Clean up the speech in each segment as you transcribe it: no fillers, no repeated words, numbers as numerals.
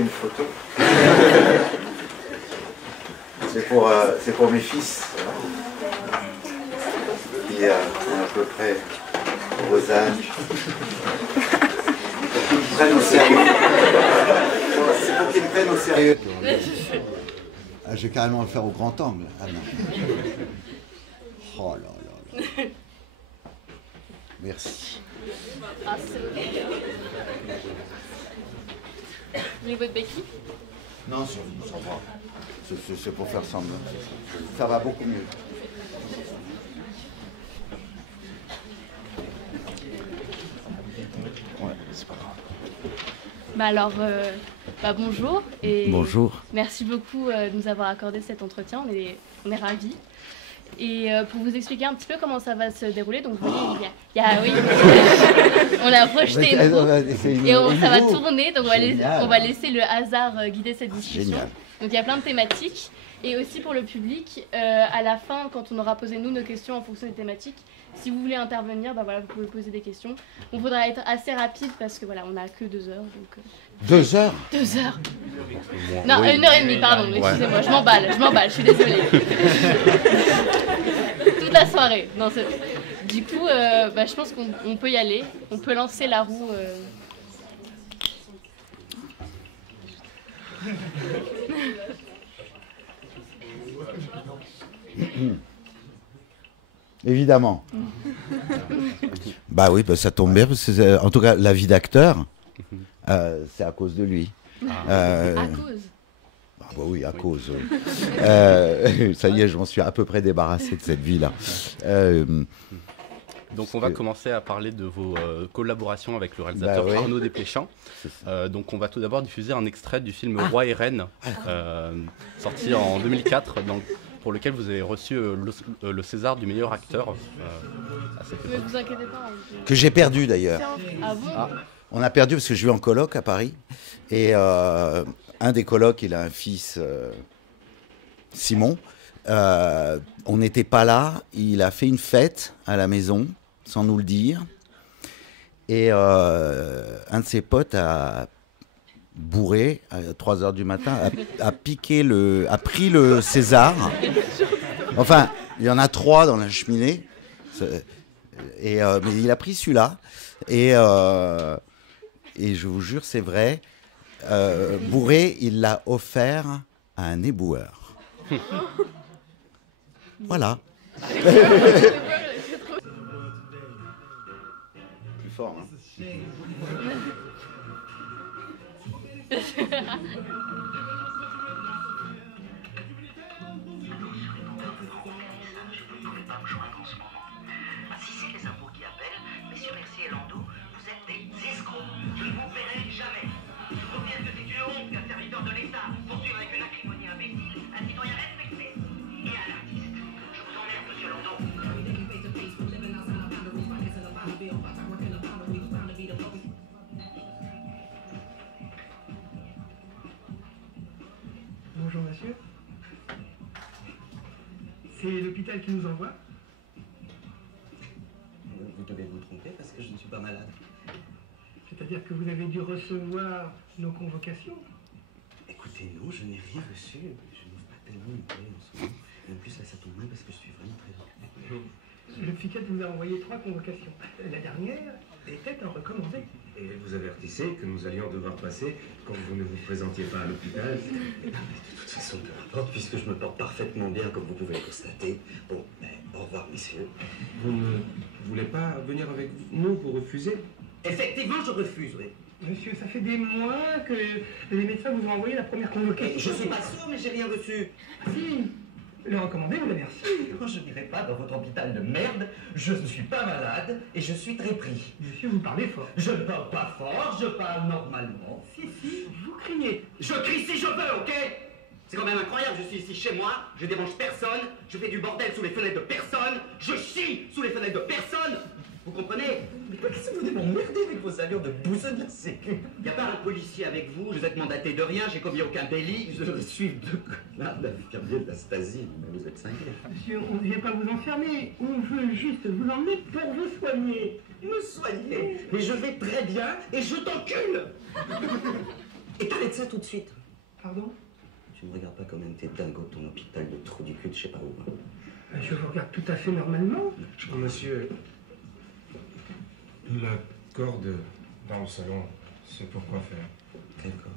une photo. C'est pour mes fils. Qui ont à peu près vos âges. Pour qu'ils me prennent au sérieux. C'est pour qu'ils me prennent au sérieux. Ah, je vais carrément le faire au grand angle. Ah non. Oh là là là. Merci. Ah, c'est... Vous voulez votre béquille? Non, ça va. C'est pour faire semblant. Ça va beaucoup mieux. Ouais, c'est pas grave. Bah alors, bonjour. Et bonjour. Merci beaucoup de nous avoir accordé cet entretien. On est ravis. Et pour vous expliquer un petit peu comment ça va se dérouler, donc vous voyez, oui, on a projeté une roue et ça va tourner, donc on va laisser le hasard guider cette discussion. Génial. Donc il y a plein de thématiques. Et aussi pour le public, à la fin, quand on aura posé nous nos questions en fonction des thématiques, si vous voulez intervenir, bah voilà, vous pouvez poser des questions. On faudra être assez rapide parce que voilà, on n'a que 2 heures. Donc, 2 heures 2 heures. Non, 1h30, pardon, excusez-moi, je m'emballe, je suis désolée. Toute la soirée. Non, du coup, je pense qu'on peut y aller. On peut lancer la roue. Évidemment. Bah oui, ça tombe bien, parce que en tout cas, la vie d'acteur, c'est à cause de lui. À cause. Bah oui, à cause. Ça y est, je m'en suis à peu près débarrassé de cette vie-là. Donc on va commencer à parler de vos collaborations avec le réalisateur Arnaud Desplechin. Donc on va tout d'abord diffuser un extrait du film Roi et Reine, sorti en 2004, pour lequel vous avez reçu le César du meilleur acteur. Mais vous inquiétez pas. Que j'ai perdu d'ailleurs. Ah bon? On a perdu parce que je vis en coloc à Paris. Et un des colocs, il a un fils, Simon. On n'était pas là. Il a fait une fête à la maison, sans nous le dire. Et un de ses potes a bourré à 3h du matin, a pris le César. Enfin, il y en a 3 dans la cheminée. Mais il a pris celui-là. Et je vous jure, c'est vrai. Bourré, il l'a offert à un éboueur. Voilà. Plus fort, hein. Si c'est les impôts qui appellent, messieurs Mercier et Landau, vous êtes des escrocs. Je ne vous paierai jamais. Je vous confirme que c'est une honte qu'un serviteur de l'État poursuive avec une acrimonie imbécile un citoyen respecté et un artiste. Je vous emmerde, monsieur Landau. Bonjour monsieur. C'est l'hôpital qui nous envoie? Vous devez vous tromper parce que je ne suis pas malade. C'est-à-dire que vous avez dû recevoir nos convocations? Écoutez, non, je n'ai rien reçu. Je n'ouvre pas tellement une plaie en ce moment. Et en plus, là, ça tombe bien parce que je suis vraiment très occupé. Le psychiatre vous a envoyé 3 convocations. La dernière était un recommandé. Et vous avertissez que nous allions devoir passer quand vous ne vous présentiez pas à l'hôpital. De toute façon, peu importe, puisque je me porte parfaitement bien, comme vous pouvez le constater. Bon, mais au revoir, messieurs. Vous ne voulez pas venir avec nous, vous refusez? Effectivement, je refuse, oui. Monsieur, ça fait des mois que les médecins vous ont envoyé la première convocation. Je suis pas sûr, mais j'ai rien reçu. Si, le recommandé, vous l'avez reçu. Non, je n'irai pas dans votre hôpital de merde. Je ne suis pas malade et je suis très pris. Monsieur, vous parlez fort. Je ne parle pas fort, je parle normalement. Si, vous criez. Je crie si je veux, ok? C'est quand même incroyable, je suis ici chez moi, je dérange personne, je fais du bordel sous les fenêtres de personne, je chie sous les fenêtres de personne. Vous comprenez? Mais qu'est-ce que vous voulez m'emmerder avec vos allures de bousseux de la sécu? Il n'y a pas un policier avec vous, vous êtes mandaté de rien, j'ai commis aucun délit, je suis deux connards d'infirmiers de la Stasi, mais vous êtes cinglés. Monsieur, on ne vient pas vous enfermer, on veut juste vous emmener pour vous soigner. Me soigner? Mais je vais très bien et je t'encule. Et t'arrêtes ça tout de suite. Pardon? Tu me regardes pas comme un de tes dingos de ton hôpital de trou du cul de je sais pas où. Je vous regarde tout à fait normalement. Monsieur, la corde dans le salon, c'est pour quoi faire? Quelle corde?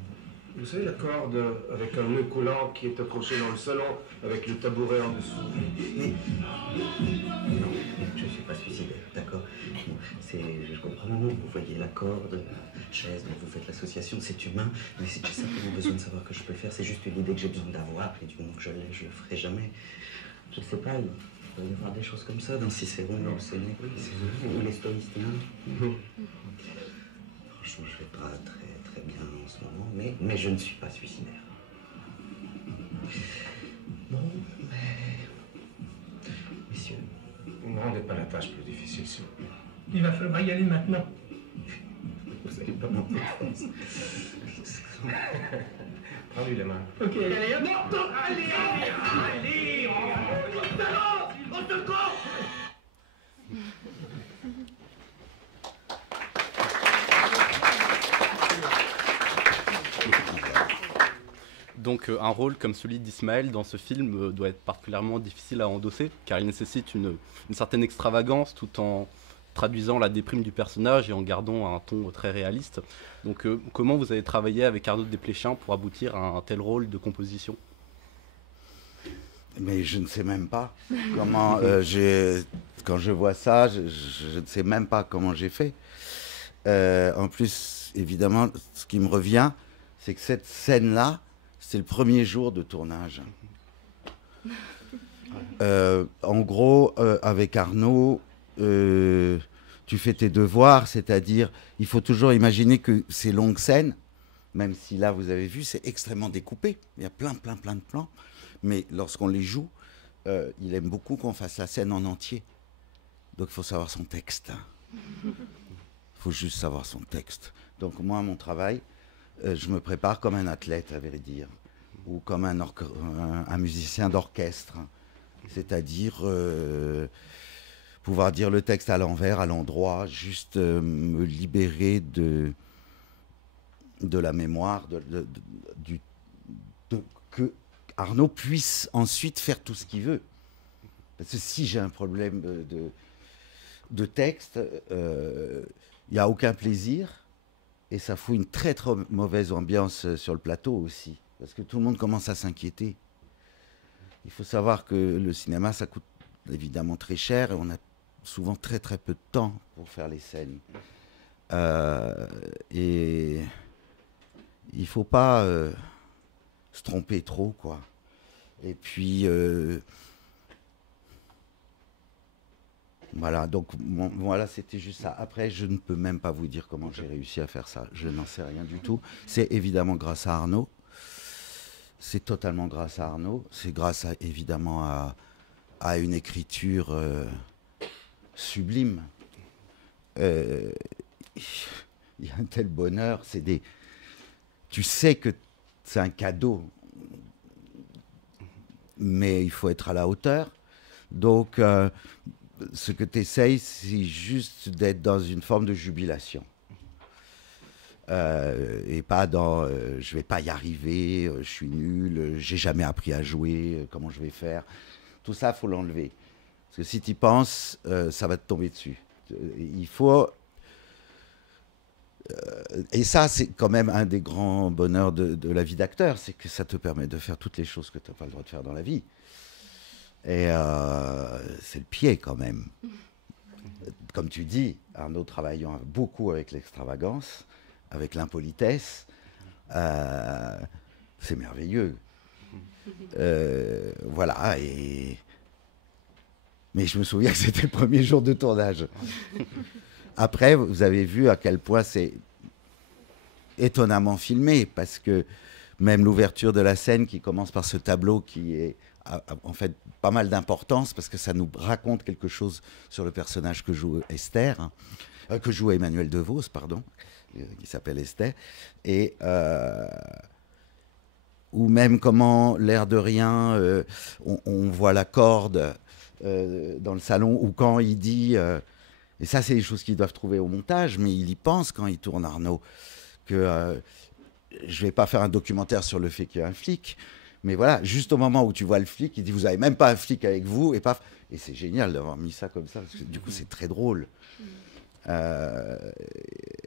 Vous savez, la corde avec un nœud collant qui est accroché dans le salon avec le tabouret en dessous. Mais... Non, je suis pas suicidaire, d'accord? Bon, je comprends, vous voyez la corde, la chaise, vous faites l'association, c'est humain, mais j'ai simplement besoin de savoir que je peux le faire, c'est juste une idée que j'ai besoin d'avoir, et du moment que je l'ai, je le ferai jamais. Je sais pas, il doit y avoir des choses comme ça dans Cicéron, ou Sénèque, ou les stoïciens. Franchement, je vais pas très bien en ce moment, mais je ne suis pas suicidaire. Bon, messieurs. Ne rendez pas la tâche plus difficile, s'il vous plaît. Il va falloir y aller maintenant. Vous allez pas m'en défense. Prends-lui la main. Ok. Allez, on te court. Donc un rôle comme celui d'Ismaël dans ce film doit être particulièrement difficile à endosser, car il nécessite une certaine extravagance tout en traduisant la déprime du personnage et en gardant un ton très réaliste. Donc comment vous avez travaillé avec Arnaud Desplechin pour aboutir à un tel rôle de composition? Mais je ne sais même pas comment quand je vois ça, je ne sais même pas comment j'ai fait. En plus, évidemment, ce qui me revient, c'est que cette scène-là, c'est le premier jour de tournage. En gros, avec Arnaud, tu fais tes devoirs, c'est-à-dire, il faut toujours imaginer que ces longues scènes, même si là, vous avez vu, c'est extrêmement découpé. Il y a plein de plans. Mais lorsqu'on les joue, il aime beaucoup qu'on fasse la scène en entier. Donc, il faut savoir son texte. Il faut juste savoir son texte. Donc, moi, mon travail, je me prépare comme un athlète, à vrai dire, ou comme un musicien d'orchestre. C'est-à-dire pouvoir dire le texte à l'envers, à l'endroit, juste me libérer de la mémoire, que Arnaud puisse ensuite faire tout ce qu'il veut. Parce que si j'ai un problème de texte, il n'y a aucun plaisir et ça fout une très mauvaise ambiance sur le plateau aussi. Parce que tout le monde commence à s'inquiéter. Il faut savoir que le cinéma, ça coûte évidemment très cher et on a souvent très peu de temps pour faire les scènes. Et il ne faut pas se tromper trop, quoi. Et puis, voilà, donc voilà, c'était juste ça. Après, je ne peux même pas vous dire comment j'ai réussi à faire ça. Je n'en sais rien du tout. C'est évidemment grâce à Arnaud. C'est totalement grâce à Arnaud. C'est grâce évidemment à une écriture sublime. Il y a un tel bonheur. Tu sais que c'est un cadeau, mais il faut être à la hauteur. Donc, ce que tu essayes, c'est juste d'être dans une forme de jubilation. Et pas dans je vais pas y arriver, je suis nul, j'ai jamais appris à jouer, comment je vais faire. Tout ça, il faut l'enlever. Parce que si tu y penses, ça va te tomber dessus. Il faut... et ça, c'est quand même un des grands bonheurs de la vie d'acteur, c'est que ça te permet de faire toutes les choses que tu n'as pas le droit de faire dans la vie. Et c'est le pied quand même. Comme tu dis, Arnaud travaillant beaucoup avec l'extravagance, avec l'impolitesse, c'est merveilleux. Voilà. Mais je me souviens que c'était le premier jour de tournage. Après, vous avez vu à quel point c'est étonnamment filmé, parce que même l'ouverture de la scène qui commence par ce tableau qui est en fait pas mal d'importance, parce que ça nous raconte quelque chose sur le personnage que joue Esther, que joue Emmanuel DeVos, pardon, qui s'appelle Esther, et ou même comment, l'air de rien, on voit la corde dans le salon, ou quand il dit... et ça, c'est des choses qu'ils doivent trouver au montage, mais il y pense quand il tourne, Arnaud, que je vais pas faire un documentaire sur le fait qu'il y a un flic, mais voilà, juste au moment où tu vois le flic, il dit vous avez même pas un flic avec vous, et paf. Et c'est génial d'avoir mis ça comme ça, parce que du coup c'est très drôle.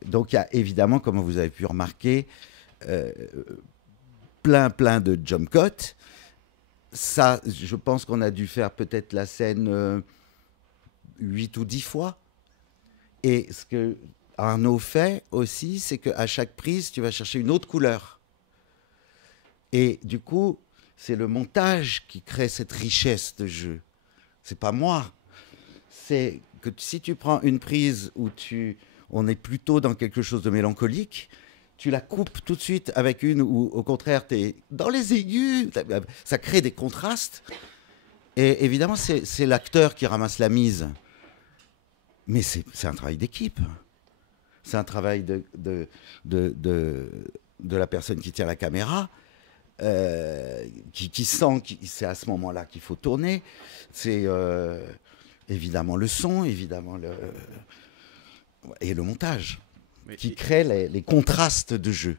Donc il y a évidemment, comme vous avez pu remarquer, plein de jump cuts. Ça, je pense qu'on a dû faire peut-être la scène 8 ou 10 fois. Et ce que Arnaud fait aussi, c'est qu'à chaque prise, tu vas chercher une autre couleur. Et du coup, c'est le montage qui crée cette richesse de jeu. C'est pas moi. C'est que si tu prends une prise où on est plutôt dans quelque chose de mélancolique, tu la coupes tout de suite avec une où, au contraire, tu es dans les aigus. Ça crée des contrastes. Et évidemment, c'est l'acteur qui ramasse la mise. Mais c'est un travail d'équipe. C'est un travail de la personne qui tient la caméra, qui sent que c'est à ce moment-là qu'il faut tourner. C'est évidemment le son, évidemment et le montage, qui crée les contrastes de jeu.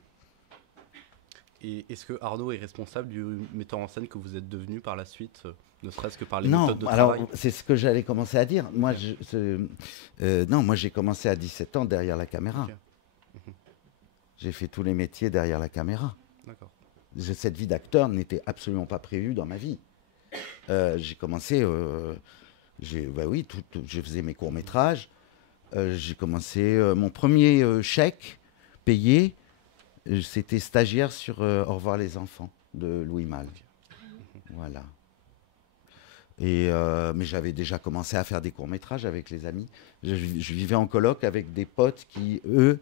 Et est-ce que Arnaud est responsable du metteur en scène que vous êtes devenu par la suite, ne serait-ce que par les méthodes de travail? Non, c'est ce que j'allais commencer à dire. Moi, moi j'ai commencé à 17 ans derrière la caméra. Okay. J'ai fait tous les métiers derrière la caméra. D'accord. Cette vie d'acteur n'était absolument pas prévue dans ma vie. J'ai commencé, je faisais mes courts-métrages. J'ai commencé mon premier chèque payé. C'était stagiaire sur Au revoir les enfants de Louis Malle. Voilà. Mais j'avais déjà commencé à faire des courts-métrages avec les amis. Je vivais en coloc avec des potes qui, eux,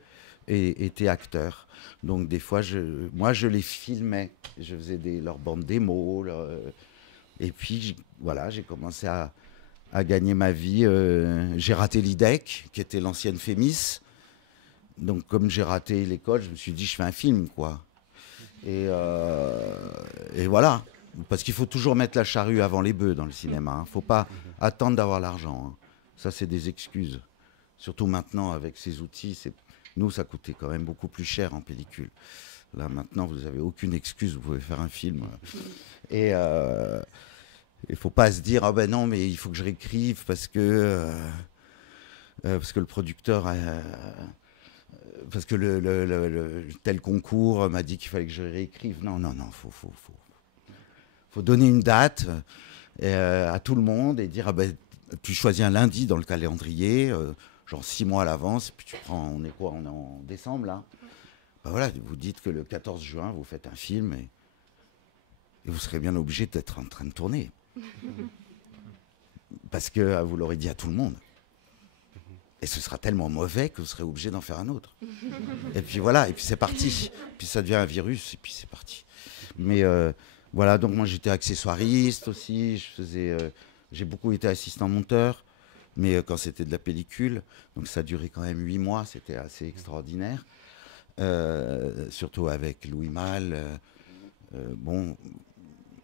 étaient acteurs. Donc des fois, moi, je les filmais. Je faisais leurs bandes démos. Et puis, voilà, j'ai commencé à gagner ma vie. J'ai raté l'IDEC, qui était l'ancienne Fémis. Donc, comme j'ai raté l'école, je me suis dit, je fais un film, quoi. Et voilà. Parce qu'il faut toujours mettre la charrue avant les bœufs dans le cinéma. Il ne faut pas attendre d'avoir l'argent. Hein. Ça, c'est des excuses. Surtout maintenant, avec ces outils. Nous, ça coûtait quand même beaucoup plus cher en pellicule. Là, maintenant, vous n'avez aucune excuse. Vous pouvez faire un film. Et il ne faut pas se dire, ah ben non, mais il faut que je réécrive parce que le producteur... parce que tel concours m'a dit qu'il fallait que je réécrive. Non, faut donner une date à tout le monde et dire, tu choisis un lundi dans le calendrier, genre 6 mois à l'avance, puis tu prends, on est en décembre là. Voilà, vous dites que le 14 juin, vous faites un film et vous serez bien obligé d'être en train de tourner. Parce que vous l'aurez dit à tout le monde. Et ce sera tellement mauvais que vous serez obligé d'en faire un autre. Et puis voilà, et puis c'est parti. Puis ça devient un virus, et puis c'est parti. Mais voilà, donc moi j'étais accessoiriste aussi. J'ai beaucoup été assistant monteur, mais quand c'était de la pellicule, donc ça durait quand même 8 mois, c'était assez extraordinaire. Surtout avec Louis Malle. Bon,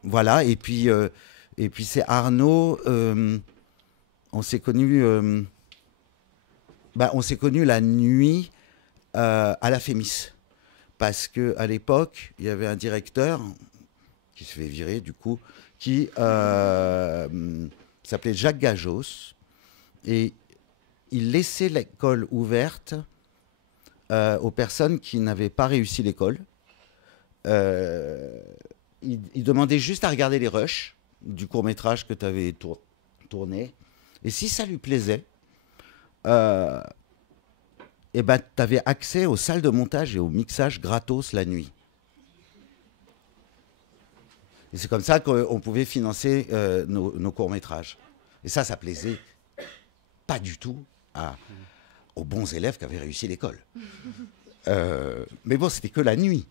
voilà, et puis c'est Arnaud. On s'est connus. On s'est connus la nuit à la Fémis. Parce qu'à l'époque, il y avait un directeur qui se fait virer, du coup, qui s'appelait Jacques Gajos. Et il laissait l'école ouverte aux personnes qui n'avaient pas réussi l'école. Il demandait juste à regarder les rushs du court-métrage que tu avais tourné. Et si ça lui plaisait, tu avais accès aux salles de montage et au mixage gratos la nuit. Et c'est comme ça qu'on pouvait financer nos courts-métrages. Et ça plaisait pas du tout aux bons élèves qui avaient réussi l'école. Mais bon, c'était que la nuit.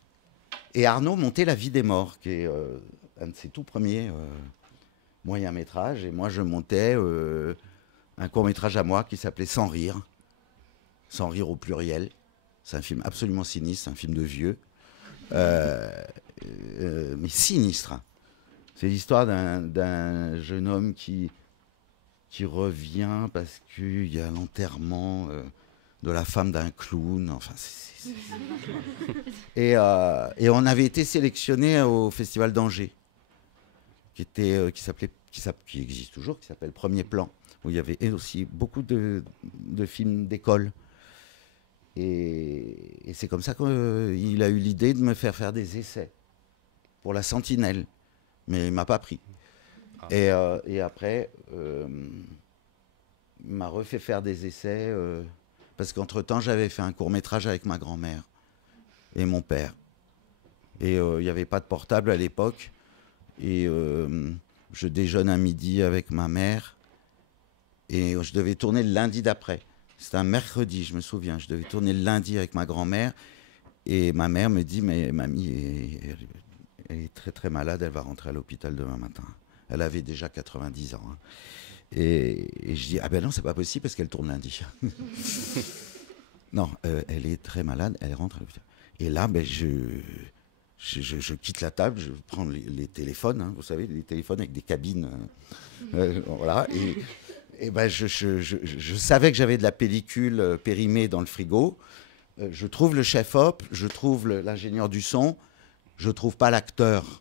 Et Arnaud montait La vie des morts, qui est un de ses tout premiers moyens-métrages. Et moi, je montais un court-métrage à moi qui s'appelait Sans rire. Sans rire au pluriel. C'est un film absolument sinistre, un film de vieux. Mais sinistre. C'est l'histoire d'un jeune homme qui revient parce qu'il y a l'enterrement de la femme d'un clown. Enfin, et on avait été sélectionné au Festival d'Angers, qui existe toujours, qui s'appelle Premier Plan, où il y avait aussi beaucoup de films d'école. Et c'est comme ça qu'il a eu l'idée de me faire des essais pour la Sentinelle. Mais il ne m'a pas pris. Et après, il m'a refait faire des essais, parce qu'entre-temps, j'avais fait un court-métrage avec ma grand-mère et mon père. Et il n'y avait pas de portable à l'époque. Et je déjeune à midi avec ma mère. Et je devais tourner le lundi d'après. C'était un mercredi, je me souviens. Je devais tourner le lundi avec ma grand-mère. Et ma mère me dit, mais mamie, elle est très très malade, elle va rentrer à l'hôpital demain matin. Elle avait déjà 90 ans. Hein. Et je dis, ah ben non, c'est pas possible parce qu'elle tourne lundi. Non, elle est très malade, elle rentre à l'hôpital. Et là, ben, je quitte la table, je prends les téléphones, hein, vous savez, les téléphones avec des cabines. Voilà. Et ben, je savais que j'avais de la pellicule périmée dans le frigo. Je trouve le chef-op, je trouve l'ingénieur du son, je ne trouve pas l'acteur.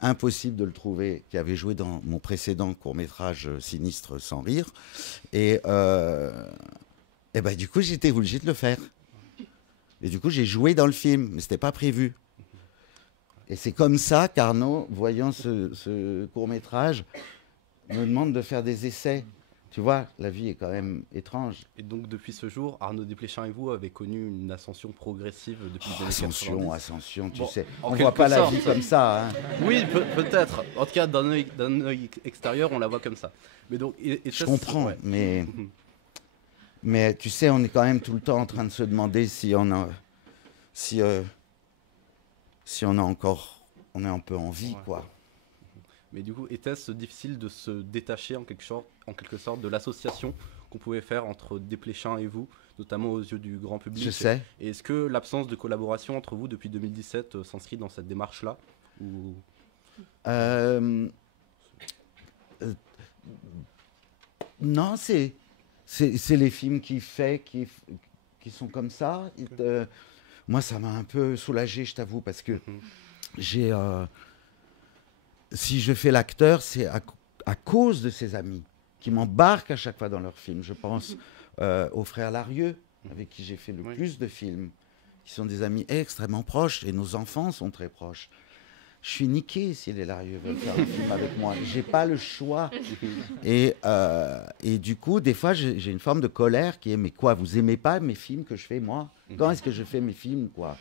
Impossible de le trouver, qui avait joué dans mon précédent court-métrage Sinistre sans rire. Et ben, du coup, j'étais obligé de le faire. Et du coup, j'ai joué dans le film, mais ce n'était pas prévu. Et c'est comme ça qu'Arnaud, voyant ce court-métrage, me demande de faire des essais. Tu vois, la vie est quand même étrange. Et donc, depuis ce jour, Arnaud Desplechin et vous avez connu une ascension progressive depuis les années 90. Ascension, tu sais. On ne voit pas la vie comme ça. Hein. Oui, peut-être. En tout cas, d'un œil extérieur, on la voit comme ça. Mais donc, je comprends, ouais. mais tu sais, on est quand même tout le temps en train de se demander si on est un peu en vie, quoi. Mais du coup, était-ce difficile de se détacher en quelque sorte de l'association qu'on pouvait faire entre Desplechin et vous, notamment aux yeux du grand public? Je sais. Et est-ce que l'absence de collaboration entre vous depuis 2017 s'inscrit dans cette démarche-là ou... Non, c'est les films qu'il fait qui sont comme ça. Moi, ça m'a un peu soulagé, je t'avoue, parce que si je fais l'acteur, c'est à cause de ses amis qui m'embarquent à chaque fois dans leurs films. Je pense aux frères Larieux, avec qui j'ai fait le plus de films, qui sont des amis extrêmement proches, et nos enfants sont très proches. Je suis niqué si les Larieux veulent faire un film avec moi. J'ai pas le choix. Et du coup, des fois, j'ai une forme de colère qui est, mais quoi, vous aimez pas mes films que je fais, moi? Quand est-ce que je fais mes films, quoi?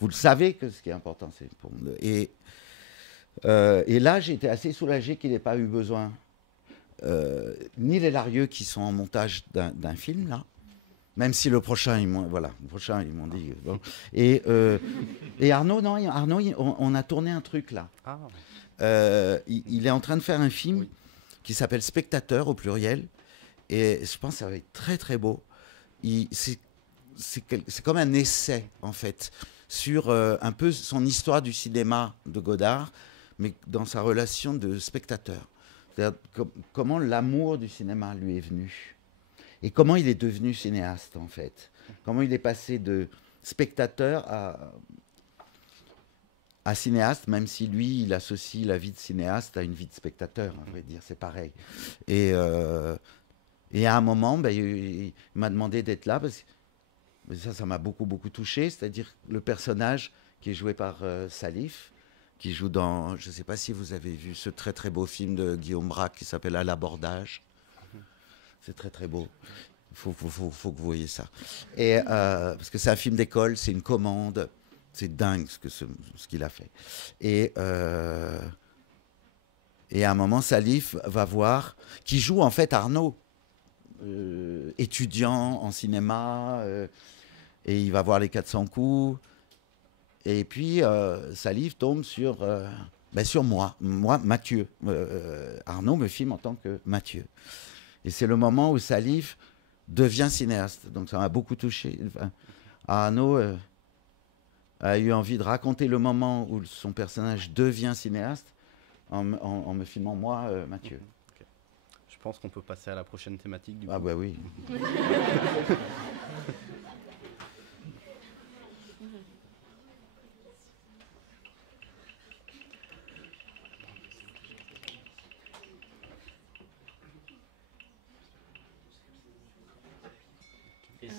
Vous le savez que ce qui est important, c'est pour... Et là, j'ai été assez soulagé qu'il n'ait pas eu besoin, ni les Larieux qui sont en montage d'un film, là, même si le prochain, ils m'ont dit... Bon. Et Arnaud, non, on a tourné un truc, là. Ah. Il est en train de faire un film qui s'appelle Spectateur, au pluriel, et je pense que ça va être très, très beau. C'est comme un essai, en fait, sur un peu son histoire du cinéma de Godard, mais dans sa relation de spectateur. C'est-à-dire comment l'amour du cinéma lui est venu. Et comment il est devenu cinéaste, en fait. Comment il est passé de spectateur à cinéaste, même si lui, il associe la vie de cinéaste à une vie de spectateur, à vrai dire, c'est pareil. Et à un moment, il m'a demandé d'être là, parce que ça m'a beaucoup, beaucoup touché, c'est-à-dire le personnage qui est joué par Salif, qui joue dans, je ne sais pas si vous avez vu ce très très beau film de Guillaume Braque qui s'appelle À l'abordage. C'est très très beau. Il faut que vous voyez ça. Et, parce que c'est un film d'école, c'est une commande. C'est dingue ce qu'il a fait. Et à un moment, Salif va voir, qui joue en fait Arnaud, étudiant en cinéma, et il va voir Les 400 coups. Et puis, Salif tombe sur moi, Mathieu. Arnaud me filme en tant que Mathieu. Et c'est le moment où Salif devient cinéaste. Donc ça m'a beaucoup touché. Enfin, Arnaud a eu envie de raconter le moment où son personnage devient cinéaste en me filmant moi, Mathieu. Okay. Je pense qu'on peut passer à la prochaine thématique. Du coup. Ah bah oui.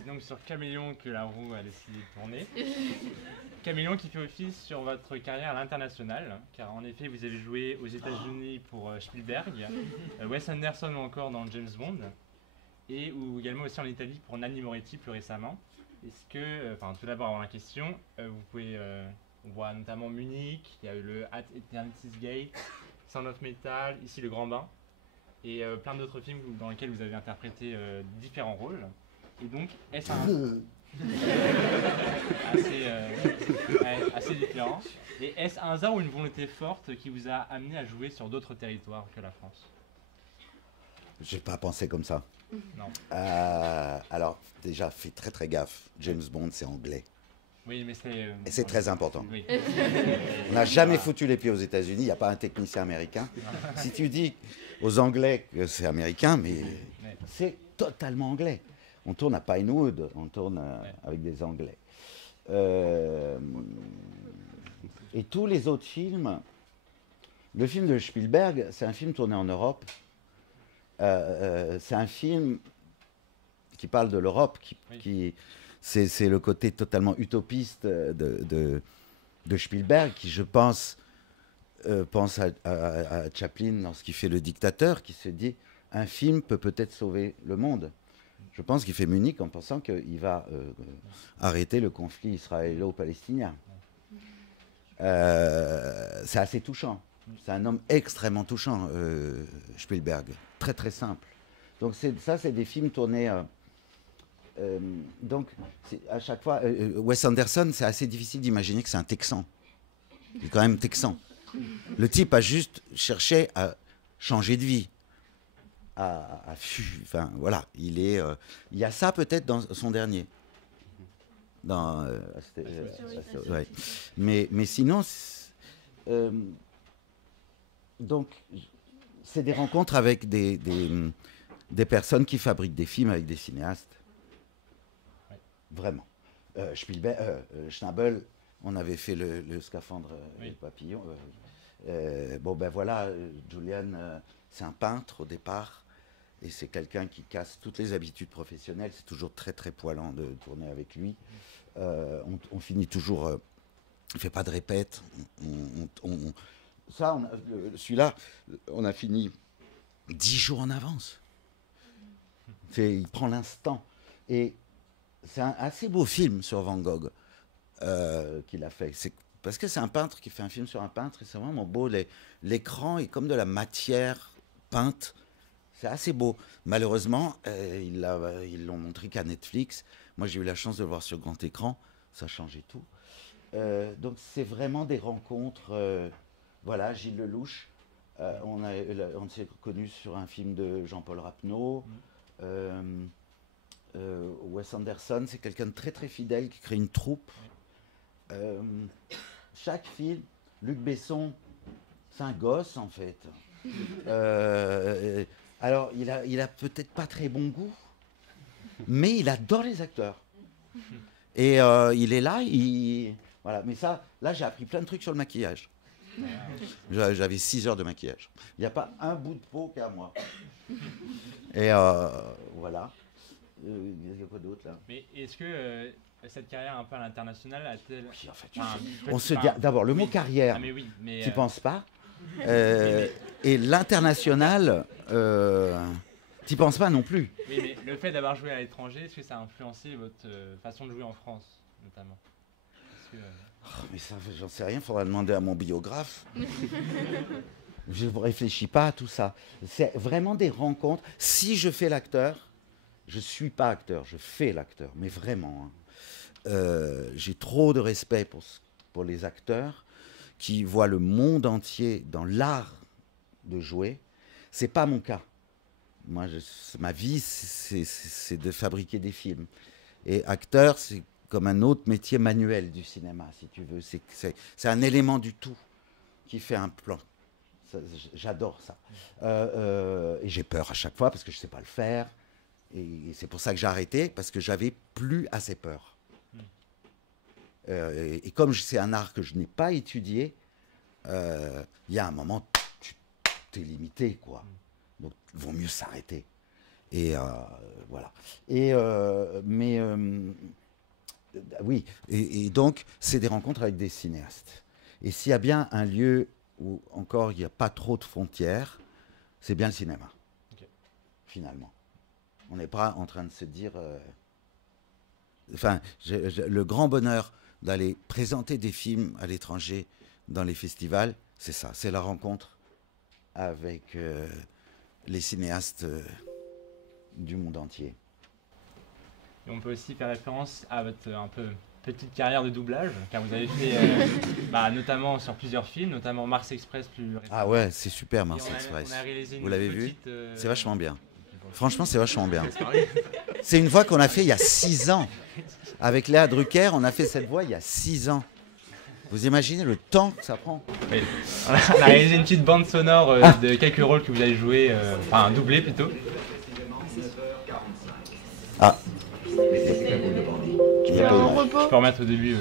donc sur Caméléon que la roue a décidé de tourner. Caméléon qui fait office sur votre carrière à l'international, car en effet vous avez joué aux États-Unis pour Spielberg, Wes Anderson ou encore dans James Bond, et ou également aussi en Italie pour Nanni Moretti plus récemment. Est-ce que, tout d'abord avant la question, vous pouvez, on voit notamment Munich, il y a eu le At Eternity's Gate, Sound of Metal, ici Le Grand Bain, et plein d'autres films dans lesquels vous avez interprété différents rôles. Et donc, est-ce un... assez différent. Et est-ce un hasard ou une volonté forte qui vous a amené à jouer sur d'autres territoires que la France? J'ai pas pensé comme ça. Non. Alors, déjà, fais très très gaffe. James Bond, c'est anglais. Oui, mais c'est... Et c'est très important. Oui. On n'a jamais foutu les pieds aux États-Unis. Il n'y a pas un technicien américain. Si tu dis aux Anglais que c'est américain, mais c'est totalement anglais. On tourne à Pinewood, on tourne avec des Anglais. Et tous les autres films, le film de Spielberg, c'est un film tourné en Europe. C'est un film qui parle de l'Europe, c'est le côté totalement utopiste de Spielberg, qui, je pense à Chaplin lorsqu'il fait Le Dictateur, qui se dit un film peut peut-être sauver le monde. Je pense qu'il fait Munich en pensant qu'il va arrêter le conflit israélo-palestinien. C'est assez touchant. C'est un homme extrêmement touchant, Spielberg. Très très simple. Donc ça, c'est des films tournés... donc, à chaque fois... Wes Anderson, c'est assez difficile d'imaginer que c'est un Texan. Il est quand même Texan. Le type a juste cherché à changer de vie. Enfin, voilà. Il y a ça peut-être dans son dernier. Ouais. Mais sinon... donc, c'est des rencontres avec des personnes qui fabriquent des films avec des cinéastes. Ouais. Vraiment. Schnabel, on avait fait le Scaphandre et le papillon. Bon, ben voilà, Julian, c'est un peintre au départ. Et c'est quelqu'un qui casse toutes les habitudes professionnelles. C'est toujours très, très poilant de tourner avec lui. On finit toujours... on ne fait pas de répète. Celui-là, on a fini 10 jours en avance. Il prend l'instant. Et c'est un assez beau film sur Van Gogh qu'il a fait. Parce que c'est un peintre qui fait un film sur un peintre et c'est vraiment beau. L'écran est comme de la matière peinte. C'est assez beau. Malheureusement, ils l'ont montré qu'à Netflix. Moi, j'ai eu la chance de le voir sur grand écran. Ça a changé tout. Donc, c'est vraiment des rencontres... Voilà, Gilles Lelouch, on s'est connus sur un film de Jean-Paul Rapneau. Wes Anderson, c'est quelqu'un de très très fidèle qui crée une troupe. Chaque film, Luc Besson, c'est un gosse en fait. Alors, il a peut-être pas très bon goût, mais il adore les acteurs. Et il est là, voilà. Mais ça, là, j'ai appris plein de trucs sur le maquillage. J'avais 6 heures de maquillage. Il n'y a pas un bout de peau qu'à moi. Et voilà. Il y a quoi d'autre là? Mais est-ce que cette carrière un peu à l'international a-t-elle... Oui, en fait, d'abord, le mot carrière, tu penses pas et l'international, tu penses pas non plus. Oui, mais le fait d'avoir joué à l'étranger, est-ce que ça a influencé votre façon de jouer en France, notamment? Mais ça, j'en sais rien, il faudra demander à mon biographe. Je ne réfléchis pas à tout ça. C'est vraiment des rencontres. Si je fais l'acteur, je ne suis pas acteur, je fais l'acteur, mais vraiment. J'ai trop de respect pour les acteurs qui voient le monde entier dans l'art de jouer. Ce n'est pas mon cas. Moi, ma vie, c'est de fabriquer des films. Et acteur, c'est comme un autre métier manuel du cinéma, si tu veux. C'est un élément du tout qui fait un plan. J'adore ça. Et j'ai peur à chaque fois parce que je ne sais pas le faire. Et c'est pour ça que j'ai arrêté, parce que j'avais plus assez peur. Et comme c'est un art que je n'ai pas étudié, il y a un moment, tu es limité, quoi. Donc, il vaut mieux s'arrêter. Et voilà. Oui, et donc, c'est des rencontres avec des cinéastes. Et s'il y a bien un lieu où encore il n'y a pas trop de frontières, c'est bien le cinéma, finalement. On n'est pas en train de se dire... Enfin, le grand bonheur d'aller présenter des films à l'étranger dans les festivals, c'est ça, c'est la rencontre avec les cinéastes du monde entier. Et on peut aussi faire référence à votre un peu petite carrière de doublage, car vous avez fait notamment sur plusieurs films, notamment Mars Express plus récemment. Ah ouais, c'est super Mars Express. Vous l'avez vu? C'est vachement bien. Franchement, c'est vachement bien. C'est une voix qu'on a fait il y a 6 ans. Avec Léa Drucker, on a fait cette voix il y a 6 ans. Vous imaginez le temps que ça prend? Oui. On a réalisé une petite bande sonore de quelques rôles que vous avez joués, enfin doublés plutôt. Ah. Tu vas en repos. Je peux remettre au début.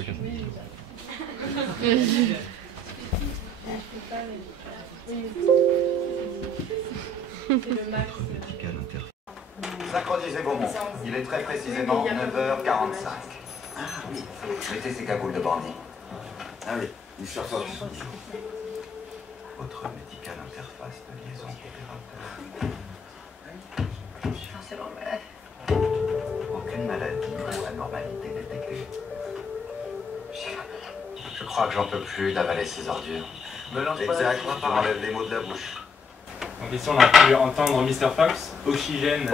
Synchronisez vos montres. Il est très précisément 9h45. Ah oui. Mettez ces cagoules de bandit. Ah oui, Mr. Fox. Votre médical interface de liaison opérateur. Aucune maladie ou anormalité détectée. Je crois que j'en peux plus d'avaler ces ordures. Exact, enlève les mots de la bouche. Donc ici on a pu entendre Mr. Fox, Oxygène,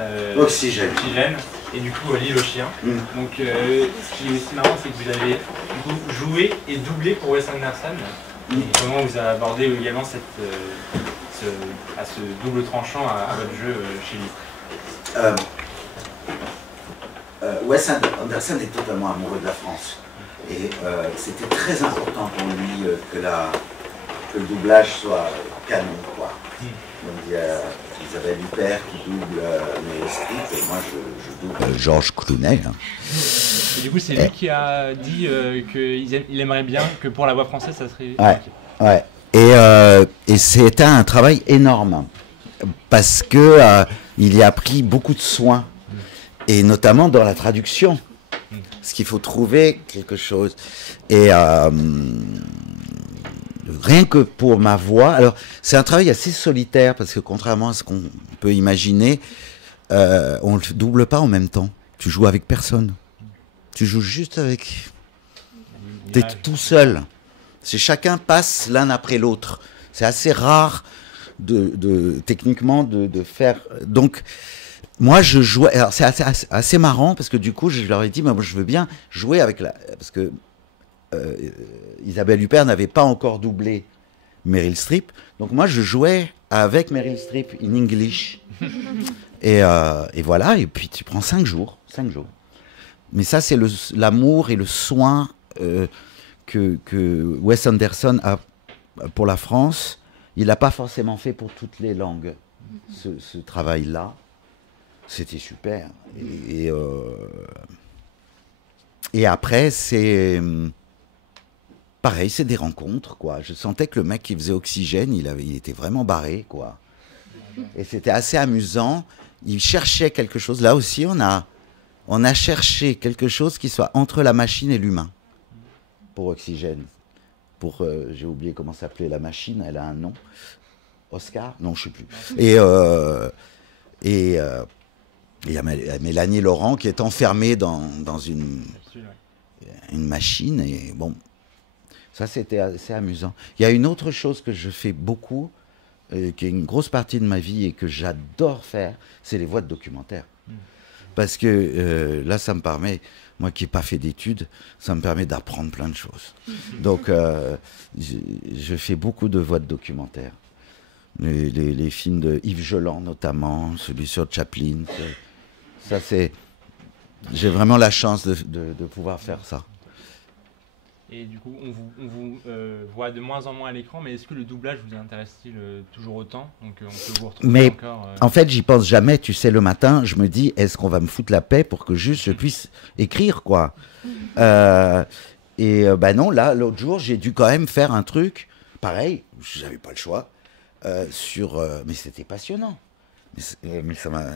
et du coup l'île aux chiens. Donc ce qui est aussi marrant, c'est que vous avez joué et doublé pour Wes Anderson. Et comment vous avez abordé également ce double tranchant à votre jeu chez lui. Wes Anderson est totalement amoureux de la France. Et c'était très important pour lui que le doublage soit canon, quoi. Donc il y a Isabelle Huppert qui double Meryl Streep et moi je double Georges Clooney. Hein. Et du coup c'est lui qui a dit qu'il aimerait bien que pour la voix française ça serait... Ouais. Et c'était un travail énorme parce que il y a pris beaucoup de soin et notamment dans la traduction. Parce qu'il faut trouver quelque chose. Et rien que pour ma voix, alors c'est un travail assez solitaire parce que contrairement à ce qu'on peut imaginer, on ne le double pas en même temps. Tu joues avec personne. Tu joues juste avec... Tu es tout seul. C'est chacun passe l'un après l'autre. C'est assez rare techniquement de faire... Donc, moi, je jouais... Alors, c'est assez marrant parce que du coup, je leur ai dit, moi, je veux bien jouer avec la... Parce que Isabelle Huppert n'avait pas encore doublé Meryl Streep. Donc, moi, je jouais avec Meryl Streep in English. Et voilà. Et puis, tu prends 5 jours. 5 jours. Mais ça, c'est l'amour et le soin que Wes Anderson a pour la France. Il l'a pas forcément fait pour toutes les langues. Ce travail-là. C'était super. Et après, c'est pareil, c'est des rencontres, quoi. Je sentais que le mec qui faisait Oxygène, il était vraiment barré, quoi. Et c'était assez amusant. Il cherchait quelque chose. Là aussi, on a cherché quelque chose qui soit entre la machine et l'humain pour Oxygène. J'ai oublié comment s'appelait la machine. Elle a un nom. Oscar? Non, je sais plus. Et il y a Mélanie Laurent qui est enfermée dans une machine. Et bon, ça c'était assez amusant. Il y a une autre chose que je fais beaucoup, qui est une grosse partie de ma vie et que j'adore faire, c'est les voix de documentaire. Parce que là, ça me permet, moi qui n'ai pas fait d'études, ça me permet d'apprendre plein de choses. Donc, je fais beaucoup de voix de documentaire. Les films de Yves Geland notamment, celui sur Chaplin. Ça, j'ai vraiment la chance de pouvoir faire ça. Et du coup, on vous voit de moins en moins à l'écran, mais est-ce que le doublage vous intéresse-t-il toujours autant? Donc on peut vous retrouver encore... En fait, j'y pense jamais. Tu sais, le matin, je me dis, est-ce qu'on va me foutre la paix pour que juste je puisse écrire, quoi. Ben non, là, l'autre jour, j'ai dû quand même faire un truc, pareil, j'avais pas le choix, mais c'était passionnant. mais ça m'a...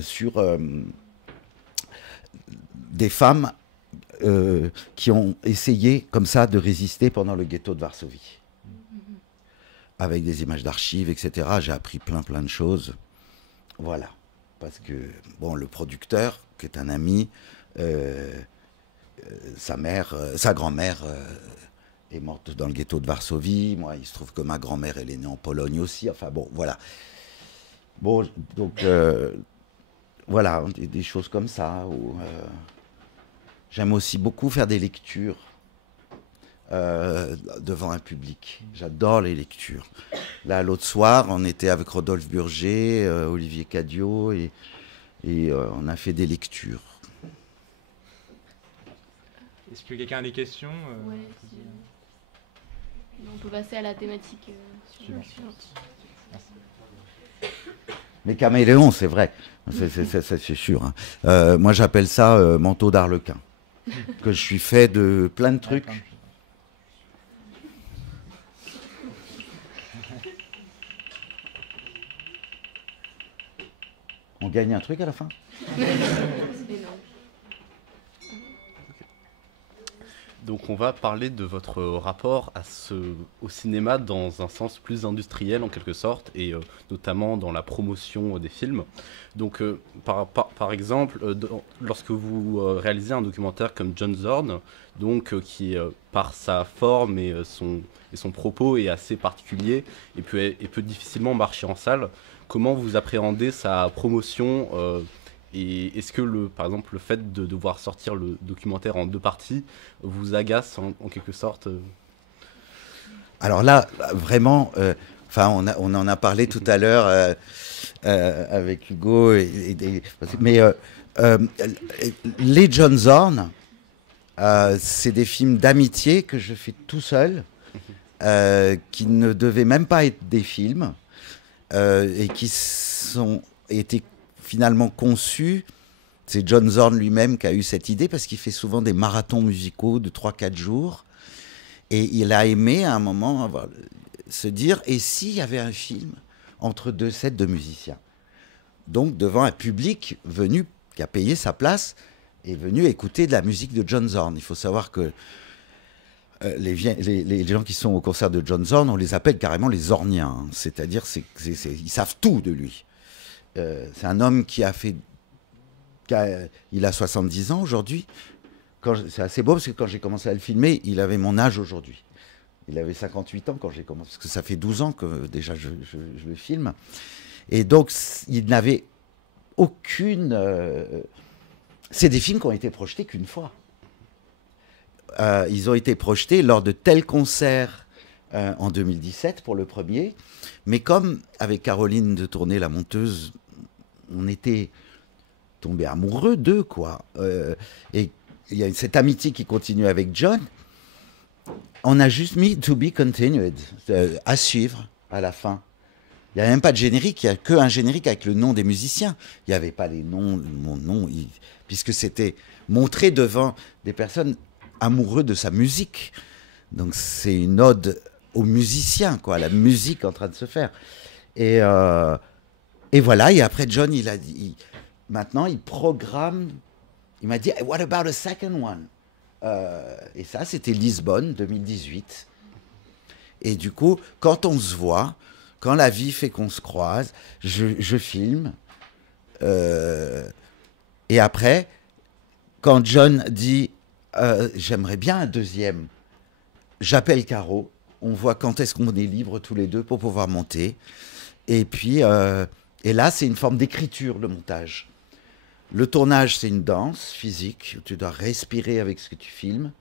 Sur des femmes qui ont essayé, comme ça, de résister pendant le ghetto de Varsovie. Avec des images d'archives, etc. J'ai appris plein de choses. Voilà. Parce que, bon, le producteur, qui est un ami, sa grand-mère est morte dans le ghetto de Varsovie. Moi, il se trouve que ma grand-mère, elle est née en Pologne aussi. Enfin, bon, voilà. Bon, donc, voilà, des choses comme ça. J'aime aussi beaucoup faire des lectures devant un public. J'adore les lectures. Là, l'autre soir, on était avec Rodolphe Burger, Olivier Cadiot, et on a fait des lectures. Est-ce que quelqu'un a des questions Ouais, si, on peut passer à la thématique suivante. Mais Caméléon, c'est vrai, c'est sûr. Hein. Moi, j'appelle ça manteau d'arlequin, que je suis fait de plein de trucs. On gagne un truc à la fin? Donc on va parler de votre rapport au cinéma dans un sens plus industriel en quelque sorte, et notamment dans la promotion des films. Donc par exemple, lorsque vous réalisez un documentaire comme John Zorn, donc, qui par sa forme et son propos est assez particulier et peut difficilement marcher en salle, comment vous appréhendez sa promotion et est-ce que, par exemple, le fait de devoir sortir le documentaire en 2 parties vous agace en quelque sorte Alors là, vraiment, on en a parlé tout à l'heure avec Hugo. Mais les John Zorn, c'est des films d'amitié que je fais tout seul, qui ne devaient même pas être des films, et qui ont été finalement conçu. C'est John Zorn lui-même qui a eu cette idée, parce qu'il fait souvent des marathons musicaux de 3-4 jours. Et il a aimé à un moment se dire, et s'il y avait un film entre 2 sets de musiciens? Donc devant un public venu, qui a payé sa place, est venu écouter de la musique de John Zorn. Il faut savoir que les gens qui sont au concert de John Zorn, on les appelle carrément les Zorniens. Hein. C'est-à-dire, ils savent tout de lui. C'est un homme qui a fait... il a 70 ans aujourd'hui. C'est assez beau parce que quand j'ai commencé à le filmer, il avait mon âge aujourd'hui. Il avait 58 ans quand j'ai commencé, parce que ça fait 12 ans que déjà je le filme. Et donc, il n'avait aucune... C'est des films qui ont été projetés qu'une fois. Ils ont été projetés lors de tels concerts en 2017 pour le premier. Mais comme avec Caroline de Tournai, la monteuse, on était tombés amoureux d'eux, quoi. Et il y a cette amitié qui continue avec John. On a juste mis To Be Continued, à suivre à la fin. Il n'y a même pas de générique, il n'y a qu'un générique avec le nom des musiciens. Il n'y avait pas les noms, mon nom, puisque c'était montré devant des personnes amoureuses de sa musique. Donc c'est une ode aux musiciens, quoi, à la musique en train de se faire. Et voilà, et après John, il a dit, maintenant il programme, il m'a dit, what about a second one? Et ça, c'était Lisbonne 2018. Et du coup, quand on se voit, quand la vie fait qu'on se croise, je filme. Et après, quand John dit j'aimerais bien un deuxième, j'appelle Caro. On voit quand est-ce qu'on est libre tous les deux pour pouvoir monter. Et puis, et là, c'est une forme d'écriture, le montage. Le tournage, c'est une danse physique. Tu dois respirer avec ce que tu filmes.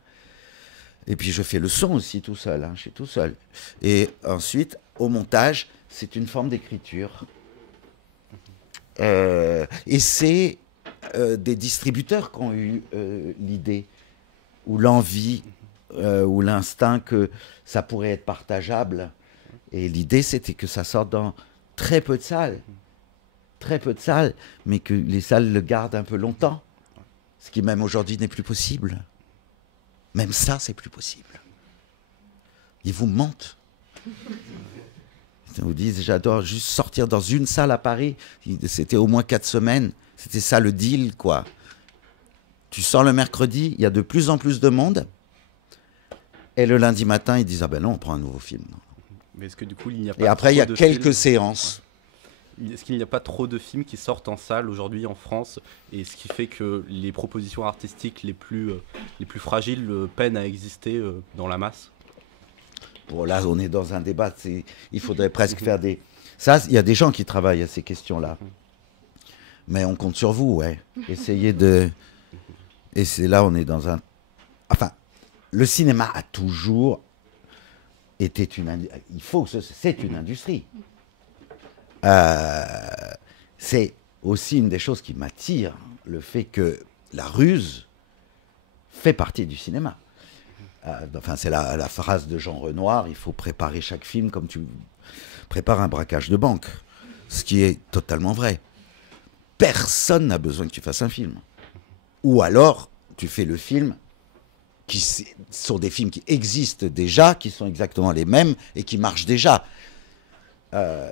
Et puis, je fais le son aussi tout seul. Hein, je suis tout seul. Et ensuite, au montage, c'est une forme d'écriture. Et c'est des distributeurs qui ont eu l'idée ou l'envie ou l'instinct que ça pourrait être partageable. Et l'idée, c'était que ça sorte dans très peu de salles. Très peu de salles, mais que les salles le gardent un peu longtemps. Ce qui même aujourd'hui n'est plus possible. Même ça, c'est plus possible. Ils vous mentent. vous disent, j'adore juste sortir dans une salle à Paris. C'était au moins 4 semaines. C'était ça le deal, quoi. Tu sors le mercredi, il y a de plus en plus de monde. Et le lundi matin, ils disent, ah ben non, on prend un nouveau film. Mais est-ce que du coup, il n'y a pas Et après, il y a quelques films séances. Ouais. Est-ce qu'il n'y a pas trop de films qui sortent en salle aujourd'hui en France, et ce qui fait que les propositions artistiques les plus fragiles peinent à exister dans la masse? Bon, là, on est dans un débat. Il faudrait presque faire des... Ça, il y a des gens qui travaillent à ces questions-là. Mais on compte sur vous, ouais. Essayez de... Et c'est là, on est dans un... Enfin, le cinéma a toujours été une... Il faut que c'est une industrie. C'est aussi une des choses qui m'attire, le fait que la ruse fait partie du cinéma. Enfin, c'est la phrase de Jean Renoir, il faut préparer chaque film comme tu prépares un braquage de banque. Ce qui est totalement vrai. Personne n'a besoin que tu fasses un film. Ou alors, tu fais le film qui sont des films qui existent déjà, qui sont exactement les mêmes et qui marchent déjà.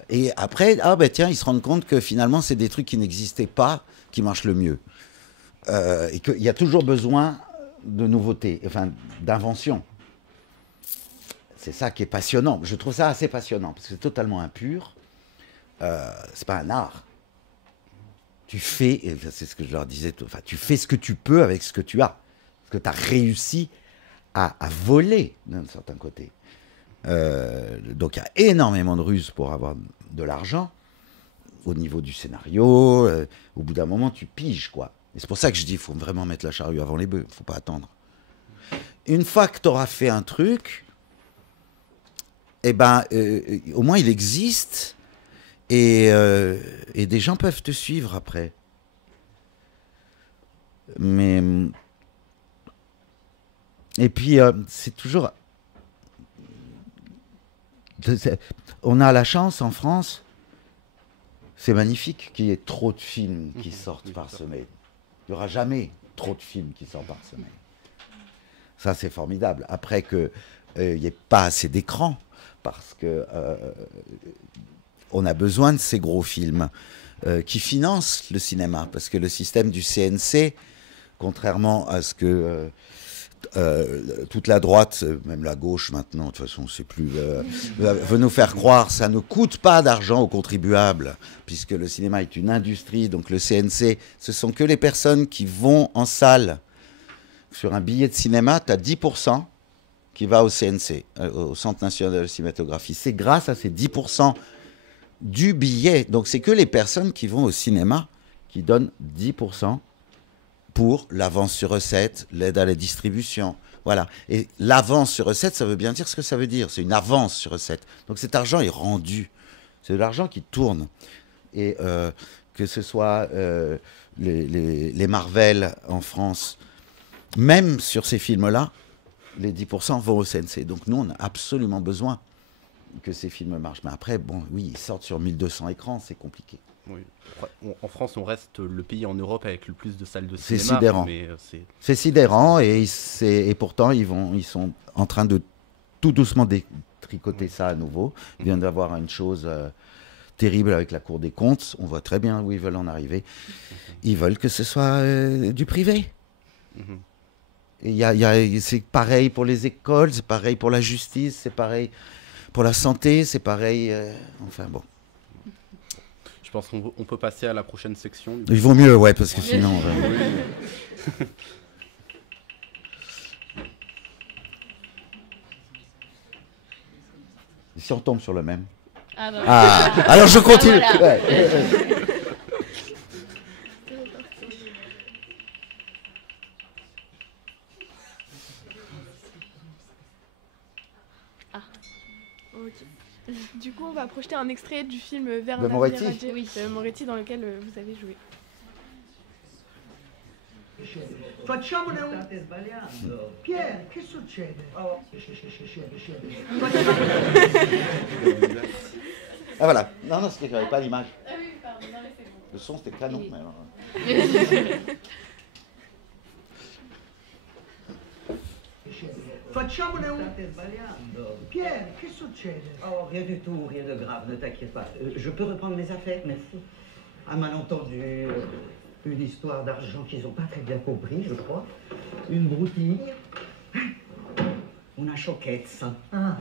Et après, ah ben tiens, ils se rendent compte que finalement, c'est des trucs qui n'existaient pas qui marchent le mieux. Et qu'il y a toujours besoin de nouveautés, enfin d'invention. C'est ça qui est passionnant. Je trouve ça assez passionnant, parce que c'est totalement impur. C'est pas un art. Tu fais, et c'est ce que je leur disais, enfin, tu fais ce que tu peux avec ce que tu as. Ce que tu as réussi à voler, d'un certain côté. Donc il y a énormément de ruses pour avoir de l'argent au niveau du scénario. Au bout d'un moment, tu piges, quoi. Et c'est pour ça que je dis, il faut vraiment mettre la charrue avant les bœufs. Il ne faut pas attendre. Une fois que tu auras fait un truc, eh ben, au moins il existe et des gens peuvent te suivre après. Mais... Et puis, c'est toujours... On a la chance en France, c'est magnifique qu'il y ait trop de films qui sortent par semaine. Il n'y aura jamais trop de films qui sortent par semaine. Ça, c'est formidable. Après qu'il n'y ait pas assez d'écran, parce que on a besoin de ces gros films qui financent le cinéma, parce que le système du CNC, contrairement à ce que... toute la droite, même la gauche maintenant, de toute façon, c'est plus veut nous faire croire, ça ne coûte pas d'argent aux contribuables, puisque le cinéma est une industrie. Donc le CNC, ce sont que les personnes qui vont en salle. Sur un billet de cinéma, tu as 10% qui va au CNC, au Centre national de cinématographie. C'est grâce à ces 10% du billet. Donc c'est que les personnes qui vont au cinéma qui donnent 10% pour l'avance sur recette, l'aide à la distribution. Voilà. Et l'avance sur recette, ça veut bien dire ce que ça veut dire. C'est une avance sur recette. Donc cet argent est rendu. C'est de l'argent qui tourne. Et que ce soit les Marvel en France, même sur ces films-là, les 10% vont au CNC. Donc nous, on a absolument besoin que ces films marchent. Mais après, bon, oui, ils sortent sur 1200 écrans, c'est compliqué. Oui. En France, on reste le pays en Europe avec le plus de salles de c'est cinéma. Sidérant. C'est sidérant, et pourtant, ils sont en train de tout doucement détricoter ça à nouveau. Il vient d'avoir une chose terrible avec la Cour des comptes. On voit très bien où ils veulent en arriver. Ils veulent que ce soit du privé. Et c'est pareil pour les écoles, c'est pareil pour la justice, c'est pareil pour la santé, c'est pareil... enfin bon. Je pense qu'on peut passer à la prochaine section. Il vaut mieux, ouais, parce que sinon... Et si on tombe sur le même? Alors je continue. Voilà. Du coup, on va projeter un extrait du film Vers de un Moretti. avenir radieux, oui, de Moretti, dans lequel vous avez joué. Facciamone un... State sbagliando. Pierre, che succede? Oh, scende. Ah voilà. Non, c'est que j'avais pas l'image. Ah oui, pardon. Non, mais c'est bon. Le son, c'était canon. Oui. Mais... Facciamone un... State sbagliando. Pierre, che succede? Oh, rien du tout, rien de grave, ne t'inquiète pas. Je peux reprendre mes affaires, merci. Un malentendu, une histoire d'argent qu'ils n'ont pas très bien compris, je crois. Une broutille. Una sciocchezza. Ah.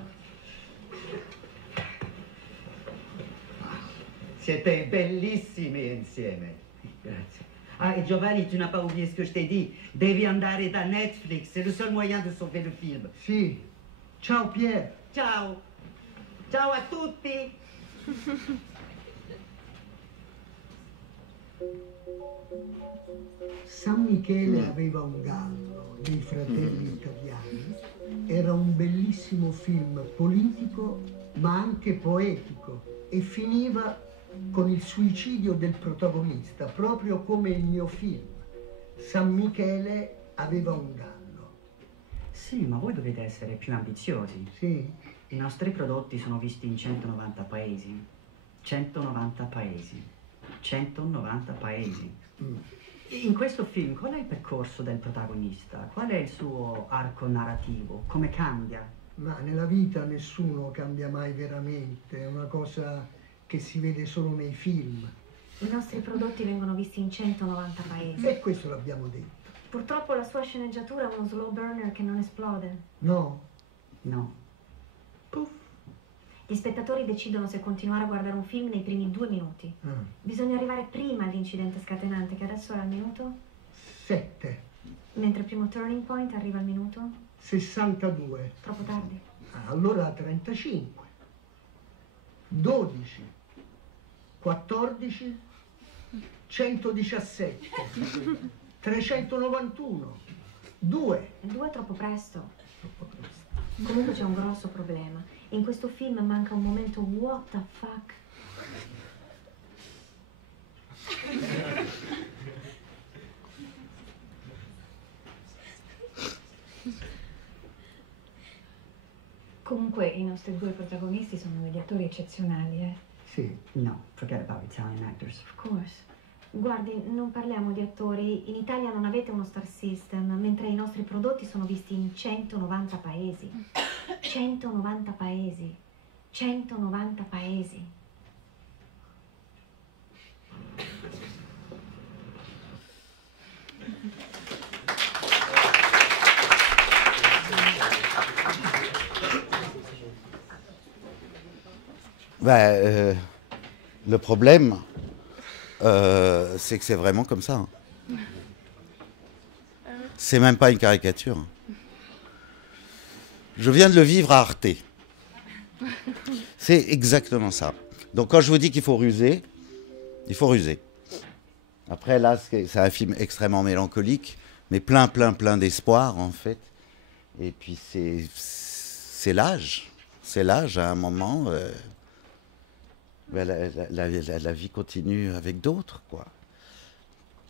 Siete bellissimi insieme. Grazie. Ah, et Giovanni, tu n'as pas oublié ce que je t'ai dit. Devi andare da Netflix, c'est le seul moyen de sauver le film. Sì. Ciao Pierre. Ciao. Ciao a tutti. San Michele aveva un gallo dei Fratelli Italiani. Era un bellissimo film politico ma anche poetico e finiva con il suicidio del protagonista, proprio come il mio film. San Michele aveva un gallo. Sì, ma voi dovete essere più ambiziosi. Sì. I nostri prodotti sono visti in 190 paesi. 190 paesi. 190 paesi. In questo film qual è il percorso del protagonista? Qual è il suo arco narrativo? Come cambia? Ma nella vita nessuno cambia mai veramente, è una cosa che si vede solo nei film. I nostri prodotti vengono visti in 190 paesi. E questo l'abbiamo detto. Purtroppo la sua sceneggiatura è uno slow burner che non esplode. No. No. Puff. Gli spettatori decidono se continuare a guardare un film nei primi 2 minuti. Bisogna arrivare prima all'incidente scatenante, che adesso è al minuto 7. Mentre il primo turning point arriva al minuto 62. Troppo tardi. Allora 35. 12. 14. 117. 391. 2. 2 è troppo presto. Comunque c'è un grosso problema. In questo film manca un momento what the fuck. Comunque i nostri 2 protagonisti sono degli attori eccezionali, eh? Sì. No, forget about Italian actors. Of course. Guardi, non parliamo di attori. In Italia non avete uno star system, mentre i nostri prodotti sono visti in 190 paesi. 190 paesi. 190 paesi. Le problème, c'est que c'est vraiment comme ça. Hein. C'est même pas une caricature. Hein. Je viens de le vivre à Arte. C'est exactement ça. Donc quand je vous dis qu'il faut ruser, il faut ruser. Après là, c'est un film extrêmement mélancolique, mais plein d'espoir en fait. Et puis c'est l'âge. C'est l'âge à un moment. La vie continue avec d'autres, quoi.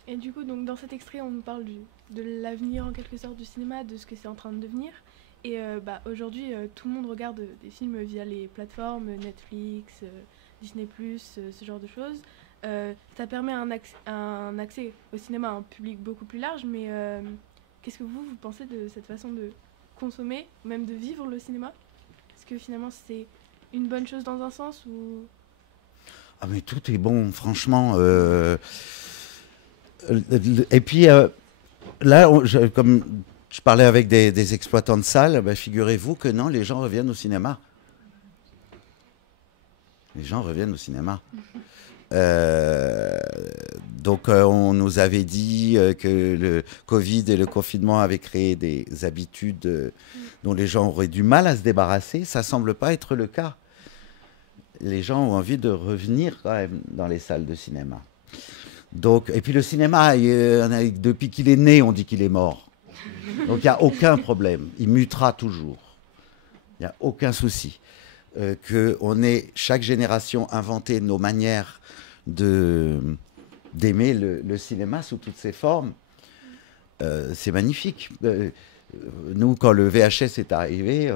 Et du coup, donc, dans cet extrait, on nous parle de l'avenir en quelque sorte du cinéma, de ce que c'est en train de devenir. Et aujourd'hui, tout le monde regarde des films via les plateformes Netflix, Disney+, ce genre de choses. Ça permet un accès au cinéma à un public beaucoup plus large, mais qu'est-ce que vous pensez de cette façon de consommer, même de vivre le cinéma? Est-ce que finalement c'est une bonne chose dans un sens ou... Ah mais tout est bon, franchement. Et puis là, comme je parlais avec des exploitants de salles, ben, figurez-vous que non, les gens reviennent au cinéma. Les gens reviennent au cinéma. Donc on nous avait dit que le Covid et le confinement avaient créé des habitudes dont les gens auraient du mal à se débarrasser. Ça ne semble pas être le cas. Les gens ont envie de revenir quand même dans les salles de cinéma. Donc, et puis le cinéma, depuis qu'il est né, on dit qu'il est mort. Donc il n'y a aucun problème. Il mutera toujours. Il n'y a aucun souci. Qu'on ait chaque génération inventé nos manières d'aimer le cinéma sous toutes ses formes. C'est magnifique. Nous, quand le VHS est arrivé,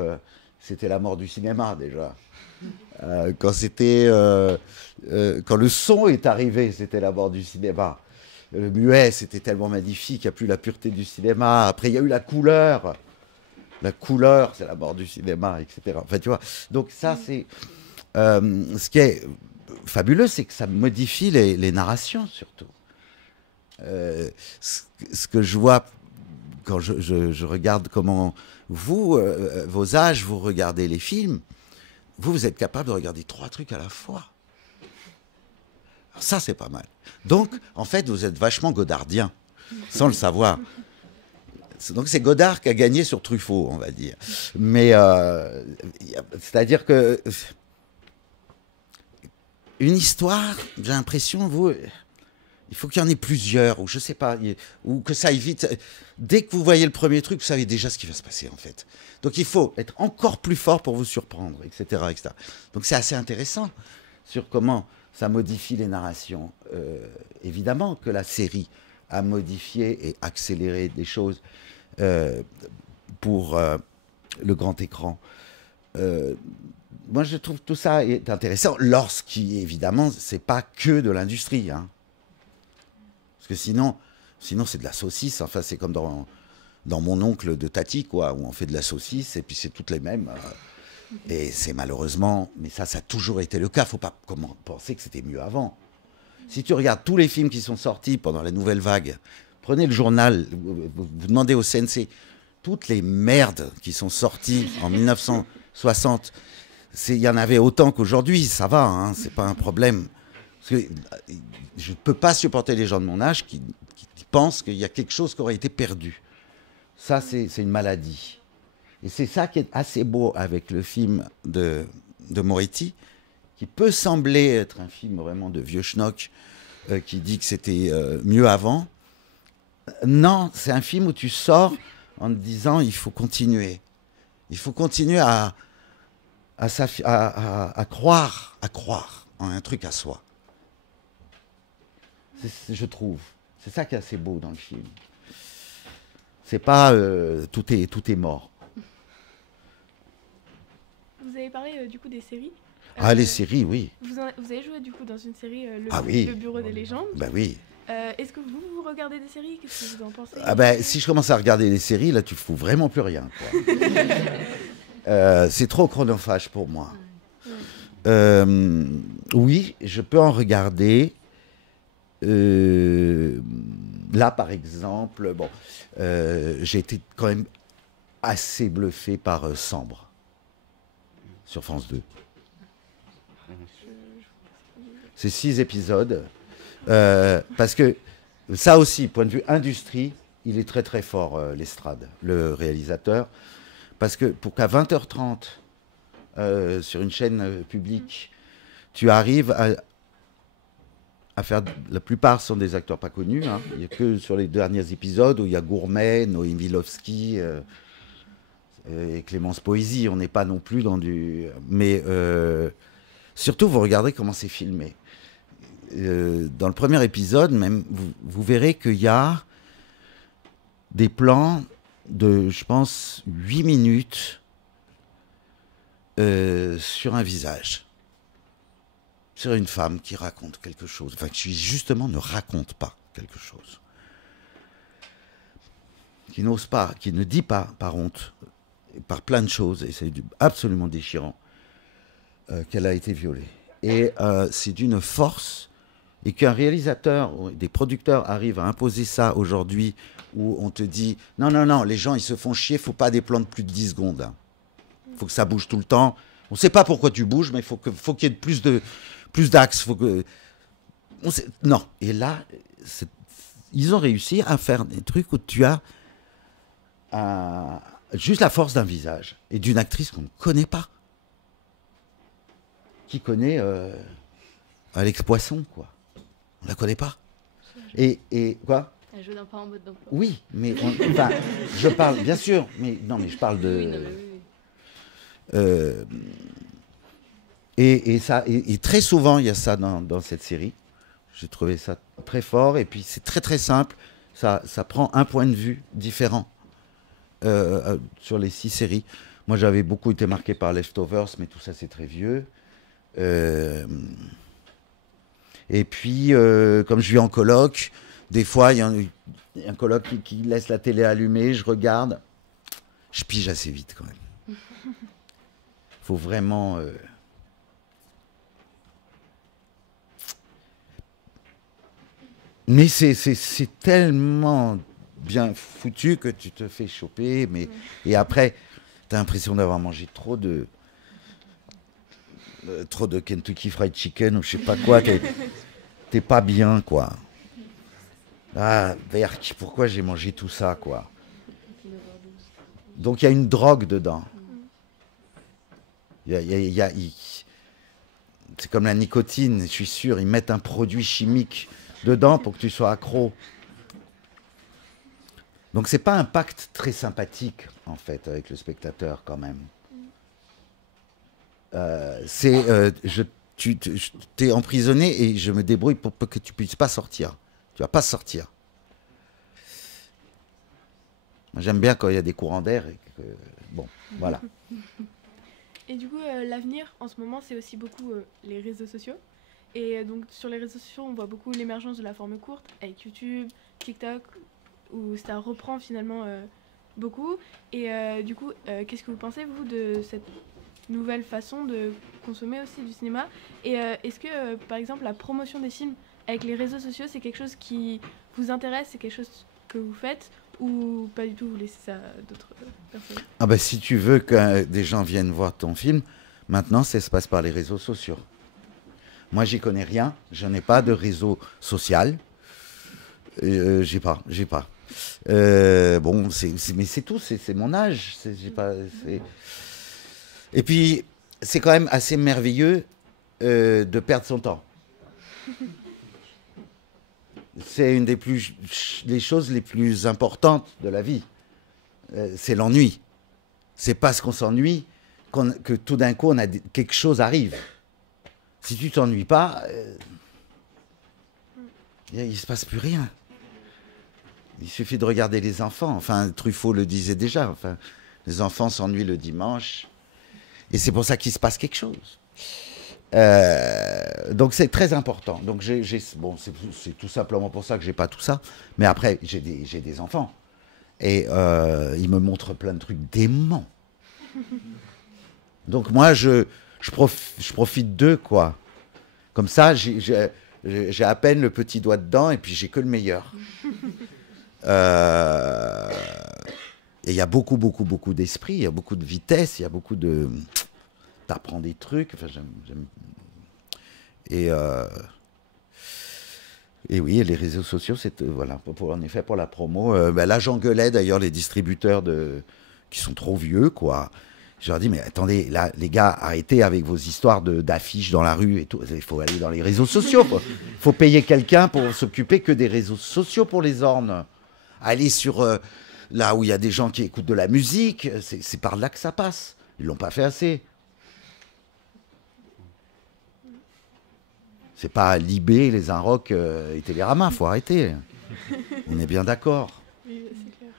c'était la mort du cinéma déjà. Quand le son est arrivé, c'était la mort du cinéma. Le muet, c'était tellement magnifique, il n'y a plus la pureté du cinéma. Après, il y a eu la couleur. La couleur, c'est la mort du cinéma, etc. Enfin, tu vois. Donc ça, c'est... ce qui est fabuleux, c'est que ça modifie les narrations, surtout. Ce que je vois quand je regarde comment vous, vos âges, vous regardez les films, vous êtes capable de regarder 3 trucs à la fois. Alors ça, c'est pas mal. Donc, en fait, vous êtes vachement godardien, sans le savoir. Donc, c'est Godard qui a gagné sur Truffaut, on va dire. Mais, c'est-à-dire que une histoire, j'ai l'impression, vous... Il faut qu'il y en ait plusieurs, ou je sais pas, ou que ça évite. Dès que vous voyez le premier truc, vous savez déjà ce qui va se passer, en fait. Donc il faut être encore plus fort pour vous surprendre, etc. etc. Donc c'est assez intéressant sur comment ça modifie les narrations. Évidemment que la série a modifié et accéléré des choses pour le grand écran. Moi, je trouve tout ça est intéressant, évidemment, c'est pas que de l'industrie, hein. Parce que sinon c'est de la saucisse. Enfin, c'est comme dans Mon oncle de Tati, quoi, où on fait de la saucisse et puis c'est toutes les mêmes. Et c'est malheureusement, mais ça a toujours été le cas. Faut pas penser que c'était mieux avant. Si tu regardes tous les films qui sont sortis pendant la nouvelle vague, prenez le journal, vous demandez au CNC, toutes les merdes qui sont sorties en 1960, il y en avait autant qu'aujourd'hui. Ça va, hein, c'est pas un problème. Parce que je ne peux pas supporter les gens de mon âge qui pensent qu'il y a quelque chose qui aurait été perdu. Ça, c'est une maladie. Et c'est ça qui est assez beau avec le film de Moretti, qui peut sembler être un film vraiment de vieux schnock, qui dit que c'était mieux avant. Non, c'est un film où tu sors en te disant il faut continuer. Il faut continuer à croire en un truc à soi. Je trouve. C'est ça qui est assez beau dans le film. C'est pas tout est mort. Vous avez parlé du coup des séries. Les séries, oui. Vous avez joué du coup dans une série, oui. Le Bureau des légendes. Ben oui. Est-ce que vous regardez des séries? Qu'est-ce que vous en pensez? Si je commence à regarder les séries, là, tu fous vraiment plus rien, quoi. C'est trop chronophage pour moi. Oui, je peux en regarder. Là, par exemple, j'ai été quand même assez bluffé par Sambre sur France 2. C'est 6 épisodes. Parce que ça aussi, point de vue industrie, il est très très fort, Lestrade, le réalisateur. Parce que pour qu'à 20h30, sur une chaîne publique, tu arrives à faire... La plupart sont des acteurs pas connus. Hein. Il n'y a que sur les derniers épisodes où il y a Gourmet, Noémie Vilowski et Clémence Poésy. On n'est pas non plus dans du... Mais surtout, vous regardez comment c'est filmé. Dans le premier épisode, même, vous verrez qu'il y a des plans de, je pense, 8 minutes sur un visage. Sur une femme qui raconte quelque chose. Enfin, qui justement ne raconte pas quelque chose. Qui n'ose pas, qui ne dit pas, par honte, par plein de choses, et c'est absolument déchirant, qu'elle a été violée. Et c'est d'une force, et qu'un réalisateur, des producteurs arrivent à imposer ça aujourd'hui, où on te dit, non, les gens, ils se font chier, il ne faut pas des plans de plus de 10 secondes. Il faut que ça bouge tout le temps. On ne sait pas pourquoi tu bouges, mais il faut qu'il y ait plus d'axes. Non. Et là, ils ont réussi à faire des trucs où tu as juste la force d'un visage et d'une actrice qu'on ne connaît pas. Qui connaît Alex Poisson, quoi. On la connaît pas. Et quoi? Elle joue pas en mode d'emploi. Oui, mais je parle, bien sûr, mais je parle de... Et très souvent, il y a ça dans cette série. J'ai trouvé ça très fort, et puis c'est très très simple. Ça prend un point de vue différent sur les 6 séries. Moi, j'avais beaucoup été marqué par Leftovers, mais tout ça, c'est très vieux. Et puis, comme je vis en coloc, des fois, il y a un coloc qui laisse la télé allumée, je regarde, je pige assez vite quand même. Faut vraiment... Mais c'est tellement bien foutu que tu te fais choper. Et après, tu as l'impression d'avoir mangé trop de Kentucky Fried Chicken ou je sais pas quoi. T'es pas bien, quoi. Ah, Berk, pourquoi j'ai mangé tout ça, quoi. Donc il y a une drogue dedans. C'est comme la nicotine, je suis sûr, ils mettent un produit chimique dedans pour que tu sois accro. Donc c'est pas un pacte très sympathique, en fait, avec le spectateur, quand même. Tu t'es emprisonné et je me débrouille pour que tu puisses pas sortir. Tu vas pas sortir. Moi, j'aime bien quand il y a des courants d'air. Bon, voilà. Et du coup, l'avenir, en ce moment, c'est aussi beaucoup les réseaux sociaux. Et donc, sur les réseaux sociaux, on voit beaucoup l'émergence de la forme courte, avec YouTube, TikTok, où ça reprend finalement beaucoup. Et du coup, qu'est-ce que vous pensez, vous, de cette nouvelle façon de consommer aussi du cinéma? Et est-ce que, par exemple, la promotion des films avec les réseaux sociaux, c'est quelque chose qui vous intéresse, c'est quelque chose que vous faites, ou pas du tout, vous laissez ça à d'autres personnes? Ah ben, si tu veux que des gens viennent voir ton film, maintenant, ça se passe par les réseaux sociaux. Moi, j'y connais rien, je n'ai pas de réseau social. J'ai pas. Bon, mais c'est tout, c'est mon âge. Et puis, c'est quand même assez merveilleux de perdre son temps. C'est une des choses les plus importantes de la vie. C'est l'ennui. C'est parce qu'on s'ennuie que tout d'un coup, quelque chose arrive. Si tu t'ennuies pas, il ne se passe plus rien. Il suffit de regarder les enfants. Enfin, Truffaut le disait déjà. Enfin, les enfants s'ennuient le dimanche. Et c'est pour ça qu'il se passe quelque chose. Donc c'est très important. Donc bon, c'est tout simplement pour ça que j'ai pas tout ça. Mais après, j'ai des enfants. Et ils me montrent plein de trucs déments. Donc moi, je profite d'eux, quoi. Comme ça, j'ai à peine le petit doigt dedans et puis j'ai que le meilleur. Et il y a beaucoup d'esprit, il y a beaucoup de vitesse, il y a beaucoup de... T'apprends des trucs, enfin j'aime... Et oui, les réseaux sociaux, c'est... voilà, en effet, pour la promo. Là, j'engueulais d'ailleurs les distributeurs qui sont trop vieux, quoi. Je leur dis, mais attendez, là, les gars, arrêtez avec vos histoires d'affiches dans la rue et tout. Il faut aller dans les réseaux sociaux. Il faut payer quelqu'un pour s'occuper que des réseaux sociaux pour les ornes. Aller sur là où il y a des gens qui écoutent de la musique, c'est par là que ça passe. Ils l'ont pas fait assez. C'est pas Libé, les Inrock et Télérama, faut arrêter. On est bien d'accord. Oui, c'est clair.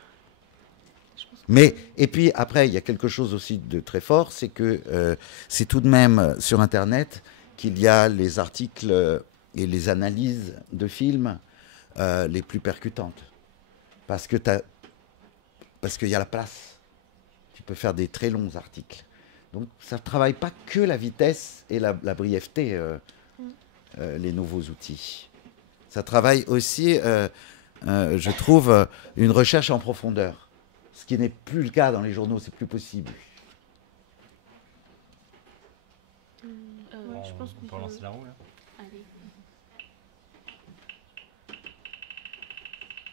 Mais, et puis après, il y a quelque chose aussi de très fort, c'est que c'est tout de même sur Internet qu'il y a les articles et les analyses de films les plus percutantes. Parce qu'il y a la place. Tu peux faire des très longs articles. Donc ça ne travaille pas que la vitesse et la brièveté, les nouveaux outils. Ça travaille aussi, je trouve, une recherche en profondeur. Ce qui n'est plus le cas dans les journaux, c'est plus possible. Je pense qu'on peut lancer la roue, là. Allez.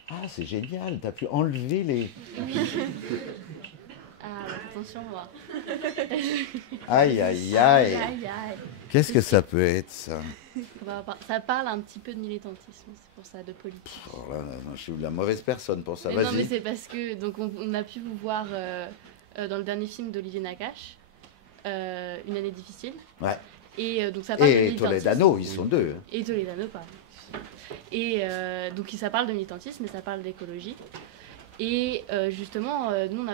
Ah, c'est génial, t'as pu enlever les... Ah, attention, on va voir. Aïe, aïe, aïe. Qu'est-ce que ça peut être, ça? Ça parle un petit peu de militantisme, c'est pour ça, de politique. Oh là, non, je suis la mauvaise personne pour ça, mais vas-y. Non, mais c'est parce que donc on a pu vous voir dans le dernier film d'Olivier Nakache, Une année difficile. Ouais. Et donc ça parle de militantisme. Et Toledano, ils sont deux. Et Toledano, pardon. Et donc ça parle de militantisme, mais ça parle d'écologie. Et justement, nous,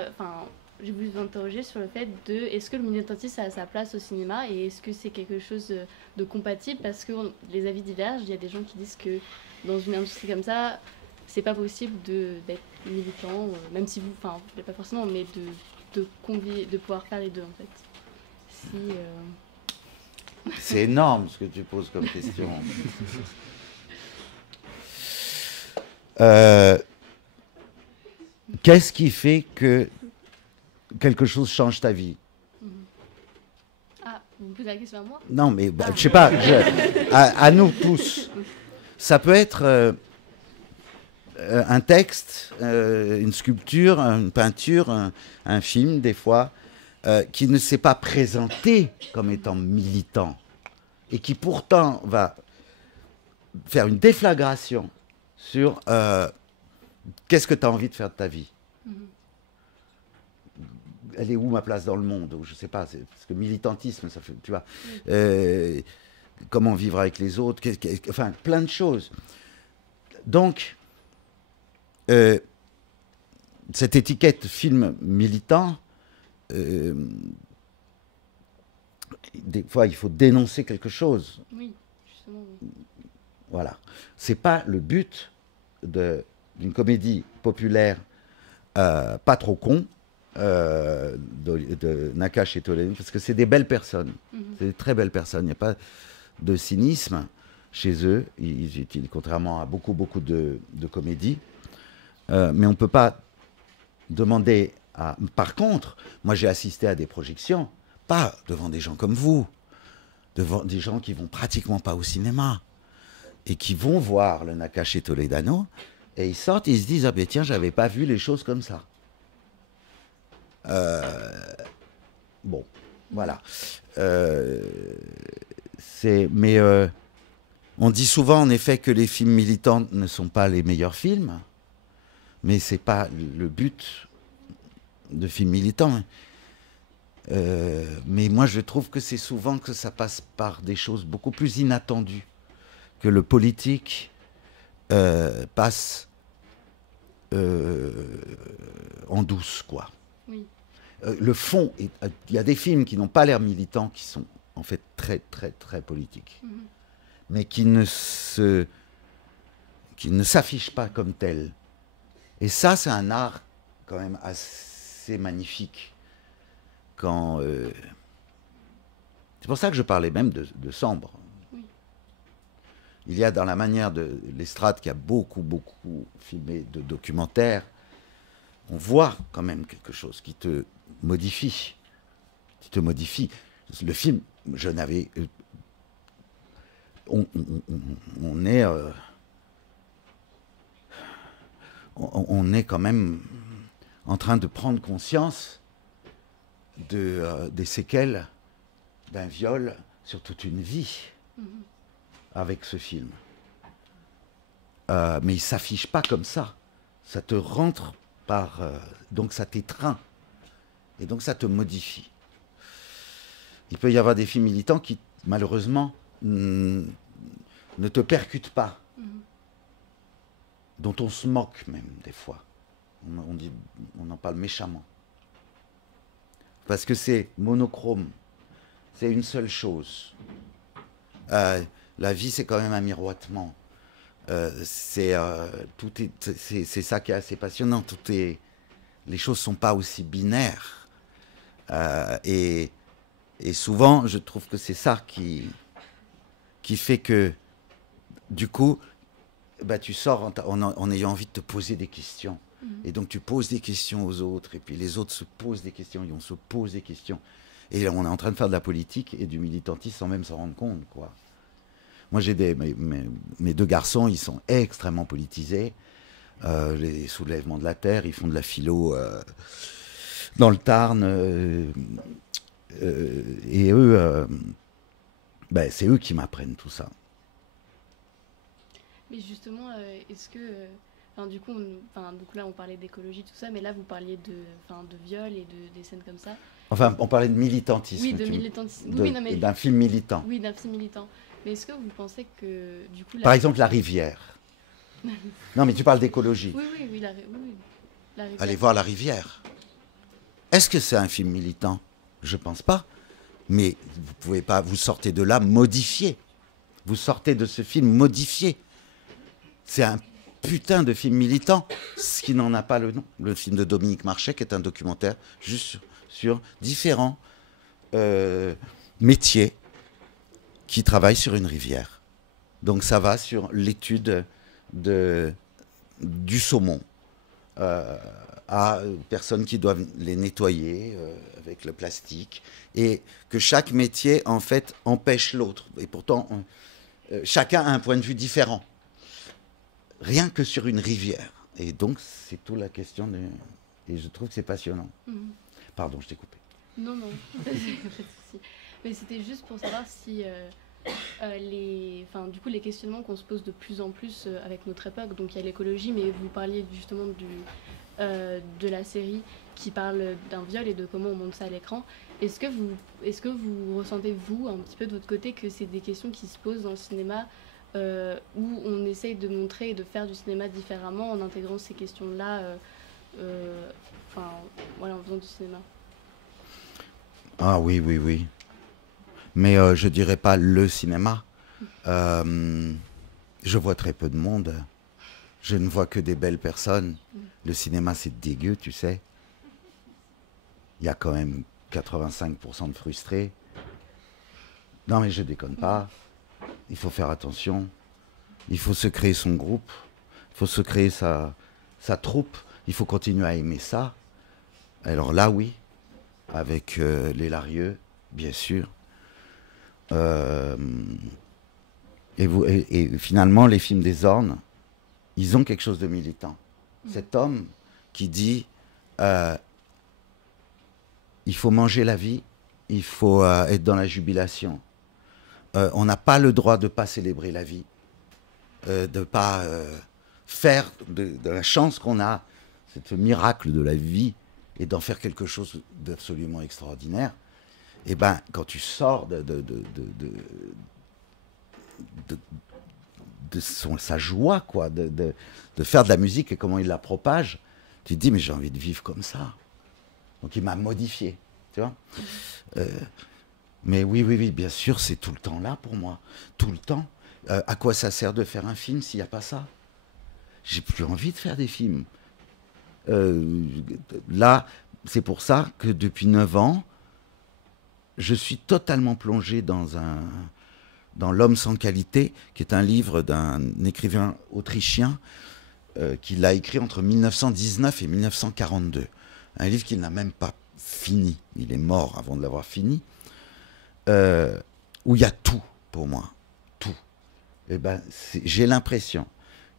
j'ai voulu vous interroger sur le fait de est-ce que le militantisme a sa place au cinéma et est-ce que c'est quelque chose de compatible, parce que les avis divergent. Il y a des gens qui disent que dans une industrie comme ça, c'est pas possible d'être militant, même si vous, pas forcément, mais de pouvoir faire les deux, en fait. Si, C'est énorme ce que tu poses comme question. Qu'est-ce qui fait que quelque chose change ta vie? Ah, vous me posez la question à moi? Non, mais je sais pas, à nous tous. Ça peut être un texte, une sculpture, une peinture, un film, des fois, qui ne s'est pas présenté comme étant militant et qui pourtant va faire une déflagration sur qu'est-ce que tu as envie de faire de ta vie. Elle est où ma place dans le monde? Ou je sais pas, parce que militantisme, ça fait, tu vois, comment vivre avec les autres, enfin, plein de choses. Donc, cette étiquette film militant, des fois, il faut dénoncer quelque chose. Oui, justement. Oui. Voilà. C'est pas le but d'une comédie populaire pas trop con de Nakache et Toledano, parce que c'est des belles personnes. C'est des très belles personnes. Il n'y a pas de cynisme chez eux. Ils utilisent, contrairement à beaucoup de comédies. Mais on ne peut pas demander à... Par contre, moi j'ai assisté à des projections, pas devant des gens comme vous, devant des gens qui vont pratiquement pas au cinéma et qui vont voir le Nakache et Toledano et ils sortent et ils se disent « Ah ben tiens, j'avais pas vu les choses comme ça. » Bon, voilà. Mais on dit souvent en effet que les films militants ne sont pas les meilleurs films, mais c'est pas le but de films militants. Mais moi, je trouve que c'est souvent que ça passe par des choses beaucoup plus inattendues, que le politique passe en douce, quoi. Oui. Le fond, il y a des films qui n'ont pas l'air militants, qui sont en fait très, très, très politiques, mais qui ne s'affichent pas comme tels. Et ça, c'est un art quand même assez magnifique. Quand c'est pour ça que je parlais même de Sambre. Oui. Il y a dans la manière de l'estrade qui a beaucoup filmé de documentaires, on voit quand même quelque chose qui te modifie. Le film, je n'avais... on est quand même en train de prendre conscience des séquelles d'un viol sur toute une vie avec ce film. Mais il ne s'affiche pas comme ça. Ça te rentre par... donc ça t'étreint. Et donc ça te modifie. Il peut y avoir des films militants qui, malheureusement, ne te percutent pas. Dont on se moque même, des fois. On en parle méchamment. Parce que c'est monochrome. C'est une seule chose. La vie, c'est quand même un miroitement. C'est ça qui est assez passionnant. Les choses ne sont pas aussi binaires. Et souvent, je trouve que c'est ça qui fait que, du coup, tu sors en ayant envie de te poser des questions. Et donc tu poses des questions aux autres, et puis les autres se posent des questions, et on se pose des questions. Et on est en train de faire de la politique et du militantisme sans même s'en rendre compte, quoi. Moi, j'ai mes deux garçons, ils sont extrêmement politisés. Les soulèvements de la terre, ils font de la philo dans le Tarn. Et eux, c'est eux qui m'apprennent tout ça. Mais justement, est-ce que... du coup, là, on parlait d'écologie, tout ça, mais là, vous parliez de viol et des scènes comme ça. Enfin, on parlait de militantisme. Oui, de militantisme. D'un film militant. Oui, d'un film militant. Mais est-ce que vous pensez que, du coup... Par exemple, La Rivière. Non, mais tu parles d'écologie. Oui, la Rivière. Allez voir La Rivière. Est-ce que c'est un film militant? Je pense pas. Mais vous pouvez pas... Vous sortez de là modifié. Vous sortez de ce film modifié. C'est un putain de film militant, ce qui n'en a pas le nom. Le film de Dominique Marchais, qui est un documentaire juste sur différents métiers qui travaillent sur une rivière. Donc ça va sur l'étude du saumon à personnes qui doivent les nettoyer avec le plastique, et que chaque métier en fait empêche l'autre, et pourtant chacun a un point de vue différent, rien que sur une rivière. Et donc c'est toute la question et je trouve que c'est passionnant. Pardon, je t'ai coupé. Non, pas de souci. Mais c'était juste pour savoir si les questionnements qu'on se pose de plus en plus avec notre époque, donc il y a l'écologie, mais vous parliez justement de la série qui parle d'un viol et de comment on monte ça à l'écran. Est-ce que vous ressentez, vous, un petit peu de votre côté, que c'est des questions qui se posent dans le cinéma où on essaye de montrer et de faire du cinéma différemment en intégrant ces questions-là en faisant du cinéma? Ah oui. Mais je dirais pas le cinéma. Je vois très peu de monde. Je ne vois que des belles personnes. Le cinéma, c'est dégueu, tu sais. Il y a quand même 85% de frustrés. Non, mais je déconne pas. Il faut faire attention. Il faut se créer son groupe. Il faut se créer sa troupe. Il faut continuer à aimer ça. Alors là, oui. Avec les Larieux, bien sûr. Et finalement, les films des Ornes, ils ont quelque chose de militant. Cet homme qui dit il faut manger la vie, il faut être dans la jubilation. On n'a pas le droit de ne pas célébrer la vie, de ne pas faire de la chance qu'on a, ce miracle de la vie, et d'en faire quelque chose d'absolument extraordinaire. Et ben, quand tu sors de sa joie, quoi, de faire de la musique et comment il la propage, tu te dis, mais j'ai envie de vivre comme ça. Donc il m'a modifié, tu vois. Mais oui, bien sûr, c'est tout le temps là pour moi. Tout le temps. À quoi ça sert de faire un film s'il n'y a pas ça? J'ai plus envie de faire des films. Là, c'est pour ça que depuis 9 ans, je suis totalement plongé dans L'homme sans qualité, qui est un livre d'un écrivain autrichien qui l'a écrit entre 1919 et 1942. Un livre qu'il n'a même pas fini. Il est mort avant de l'avoir fini. Où il y a tout pour moi. Tout. Et ben, j'ai l'impression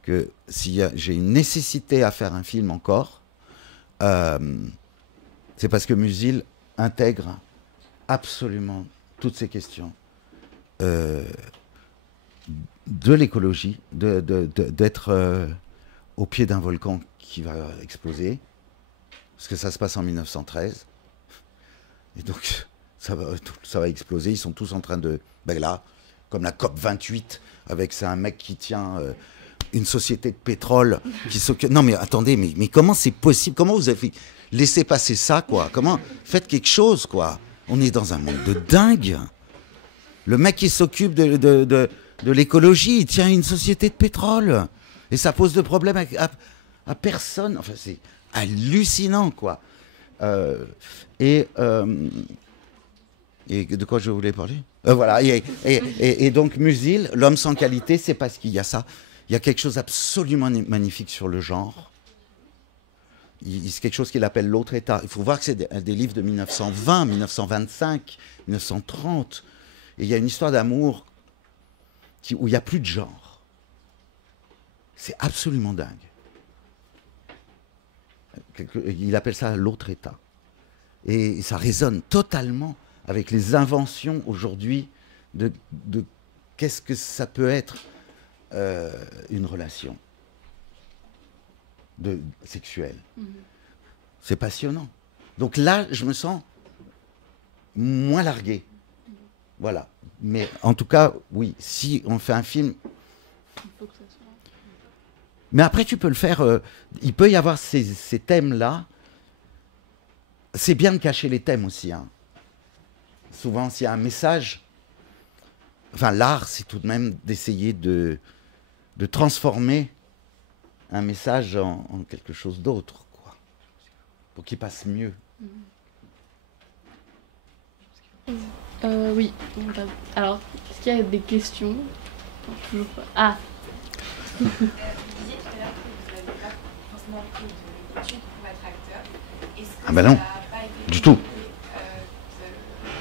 que si j'ai une nécessité à faire un film encore, c'est parce que Musil intègre absolument toutes ces questions de l'écologie, d'être au pied d'un volcan qui va exploser, parce que ça se passe en 1913, et donc ça va exploser. Ils sont tous en train de... Ben là, comme la COP 28, avec c'est un mec qui tient une société de pétrole qui s'occupe... Non mais attendez, mais comment c'est possible? Comment vous avez laissé passer ça, quoi? Comment... Faites quelque chose, quoi. On est dans un monde de dingue. Le mec qui s'occupe de l'écologie, il tient une société de pétrole. Et ça pose de problème à personne. Enfin, c'est hallucinant, quoi. Et de quoi je voulais parler? Voilà. Et donc, Musil, L'homme sans qualité, c'est parce qu'il y a ça. Il y a quelque chose d'absolument magnifique sur le genre. C'est quelque chose qu'il appelle l'autre état. Il faut voir que c'est des livres de 1920, 1925, 1930. Et il y a une histoire d'amour où il n'y a plus de genre. C'est absolument dingue. Il appelle ça l'autre état. Et ça résonne totalement avec les inventions aujourd'hui de qu'est-ce que ça peut être une relation sexuelle. C'est passionnant. Donc là, je me sens moins largué. Voilà. Mais en tout cas, oui, si on fait un film... Mais après, tu peux le faire... il peut y avoir ces thèmes-là. C'est bien de cacher les thèmes aussi. Hein. Souvent, s'il y a un message... Enfin, l'art, c'est tout de même d'essayer de transformer un message en quelque chose d'autre, quoi, pour qu'il passe mieux. Oui. Alors, est-ce qu'il y a des questions? Toujours pas. Ah. Vous disiez tout à l'heure que vous n'avez pas forcément pris d'études pour être acteur. Est-ce que Ah ben non, ça n'a pas été du tout.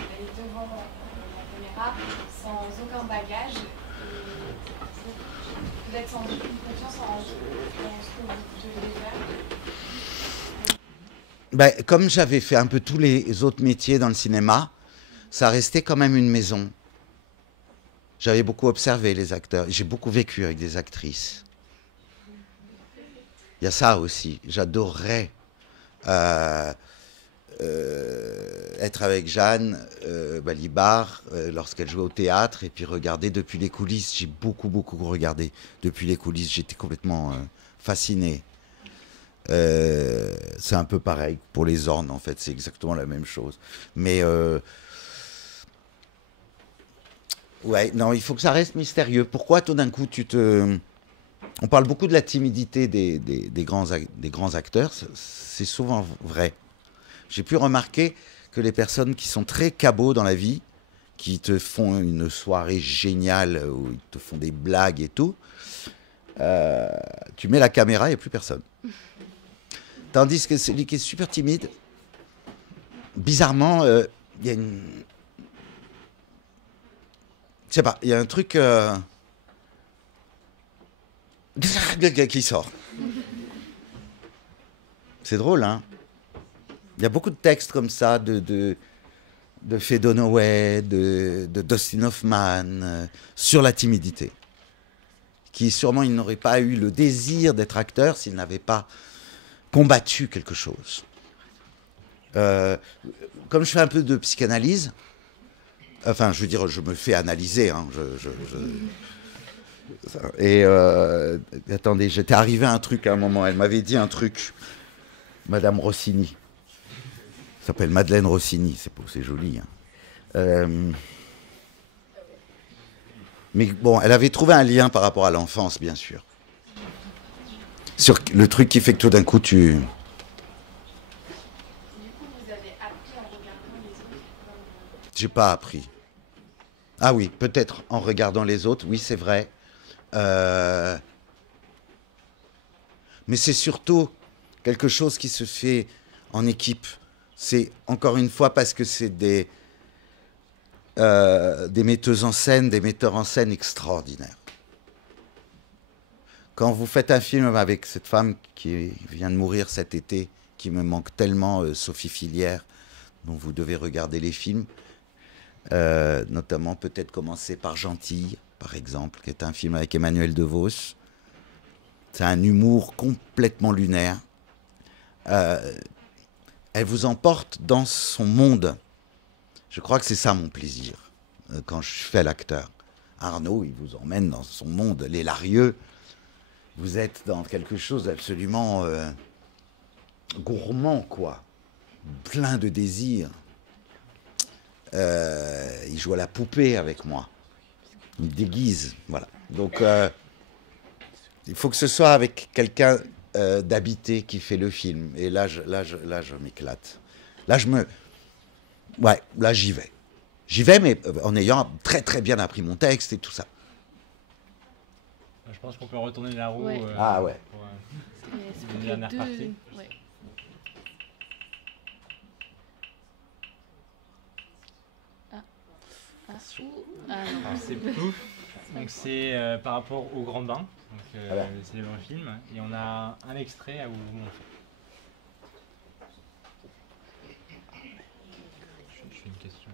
D'aller devant la caméra sans aucun bagage et d'être sans aucune confiance en ce que vous devez faire? Ben, comme j'avais fait un peu tous les autres métiers dans le cinéma, ça restait quand même une maison. J'avais beaucoup observé les acteurs. J'ai beaucoup vécu avec des actrices. Il y a ça aussi. J'adorerais être avec Jeanne Balibar lorsqu'elle jouait au théâtre et puis regarder depuis les coulisses. J'ai beaucoup regardé depuis les coulisses. J'étais complètement fasciné. C'est un peu pareil pour les ornes, en fait. C'est exactement la même chose. Mais... ouais, non, il faut que ça reste mystérieux. Pourquoi tout d'un coup On parle beaucoup de la timidité des grands acteurs, c'est souvent vrai. J'ai pu remarquer que les personnes qui sont très cabots dans la vie, qui te font une soirée géniale, où ils te font des blagues et tout, tu mets la caméra, il n'y a plus personne. Tandis que celui qui est super timide, bizarrement, il y a une... Je sais pas, il y a un truc qui sort. C'est drôle, hein? Il y a beaucoup de textes comme ça, de Faye Dunaway, de Dustin Hoffman, sur la timidité. Qui sûrement, il n'aurait pas eu le désir d'être acteur s'il n'avait pas combattu quelque chose. Comme je fais un peu de psychanalyse, enfin, je veux dire, je me fais analyser. Hein, et attendez, j'étais arrivé à un truc à un moment. Elle m'avait dit un truc, Madame Rossini. Elle s'appelle Madeleine Rossini, c'est joli. Hein. Mais bon, elle avait trouvé un lien par rapport à l'enfance, bien sûr. Sur le truc qui fait que tout d'un coup, tu... Du coup, vous avez appris en regardant les autres J'ai pas appris. Ah oui, peut-être en regardant les autres, oui, c'est vrai. Mais c'est surtout quelque chose qui se fait en équipe. C'est encore une fois parce que c'est des metteuses en scène, des metteurs en scène extraordinaires. Quand vous faites un film avec cette femme qui vient de mourir cet été, qui me manque tellement, Sophie Filière, dont vous devez regarder les films, notamment peut-être commencer par Gentille, par exemple, qui est un film avec Emmanuel DeVos. C'est un humour complètement lunaire. Elle vous emporte dans son monde. Je crois que c'est ça mon plaisir, quand je fais l'acteur. Arnaud, il vous emmène dans son monde. Les Larieux, vous êtes dans quelque chose d'absolument gourmand, quoi. Plein de désirs. Il joue à la poupée avec moi. Il me déguise, voilà. Donc, il faut que ce soit avec quelqu'un d'habité qui fait le film. Et là, je m'éclate. Là, ouais, là, j'y vais. J'y vais, mais en ayant très, très bien appris mon texte et tout ça. Je pense qu'on peut retourner la roue. Ouais. Ah ouais. Pour une dernière partie. Ouais. Alors, c'est Plouf. Donc c'est par rapport au Grand Bain, donc voilà. Le célèbre film, et on a un extrait à vous montrer. Je fais une question.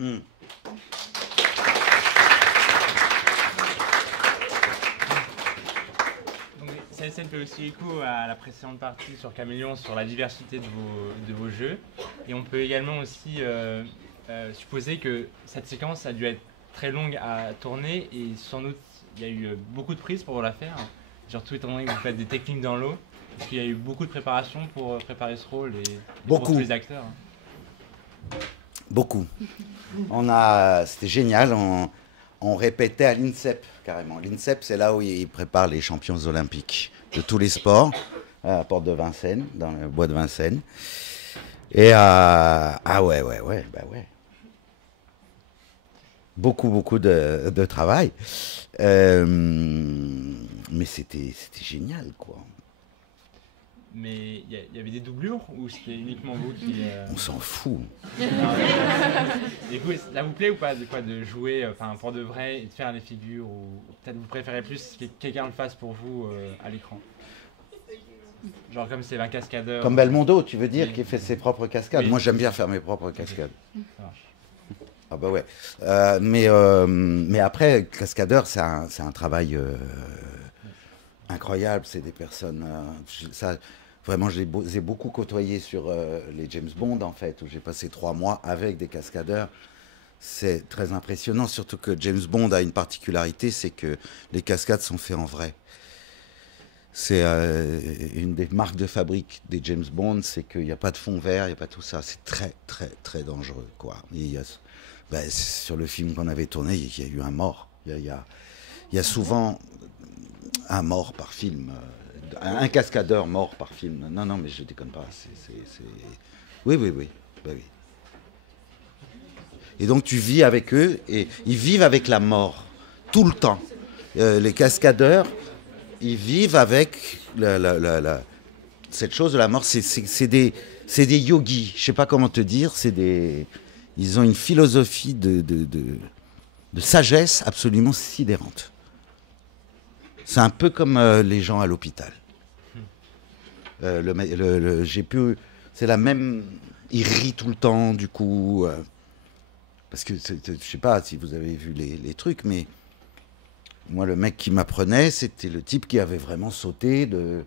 Donc, cette scène fait aussi écho à la précédente partie sur Caméléon, sur la diversité de vos jeux. Et on peut également aussi supposer que cette séquence a dû être très longue à tourner et sans doute il y a eu beaucoup de prises pour la faire. Surtout étant donné que vous faites des techniques dans l'eau, parce qu'il y a eu beaucoup de préparation pour préparer ce rôle et pour tous les acteurs. Beaucoup. C'était génial. On répétait à l'INSEP carrément. L'INSEP, c'est là où ils préparent les champions olympiques de tous les sports, à la porte de Vincennes, dans le bois de Vincennes. Et ouais. Beaucoup de travail. Mais c'était génial, quoi. Mais il y avait des doublures ou c'était uniquement vous qui... On s'en fout. Du coup, ça vous plaît ou pas de jouer pour de vrai et de faire les figures, ou peut-être vous préférez plus que quelqu'un le fasse pour vous à l'écran? Genre comme c'est un cascadeur... Comme Belmondo, tu veux dire, qui fait ses propres cascades. Oui. Moi, j'aime bien faire mes propres cascades. Ça marche. Ah bah ouais. Mais après, cascadeur, c'est un travail incroyable. C'est des personnes... Vraiment, je les ai beaucoup côtoyés sur les James Bond, en fait, où j'ai passé 3 mois avec des cascadeurs. C'est très impressionnant, surtout que James Bond a une particularité, c'est que les cascades sont faites en vrai. C'est une des marques de fabrique des James Bond, c'est qu'il n'y a pas de fond vert, il n'y a pas tout ça. C'est très, très, très dangereux, quoi. Sur le film qu'on avait tourné, il y a eu un mort. Il y a souvent un mort par film. Un cascadeur mort par film. Non, mais je déconne pas. Oui. Bah oui. Et donc tu vis avec eux et ils vivent avec la mort tout le temps. Les cascadeurs, ils vivent avec cette chose de la mort. C'est des yogis. Je sais pas comment te dire. Ils ont une philosophie de sagesse absolument sidérante. C'est un peu comme les gens à l'hôpital. C'est la même... Il rit tout le temps, du coup. Parce que, je sais pas si vous avez vu les trucs, mais moi, le mec qui m'apprenait, c'était le type qui avait vraiment sauté de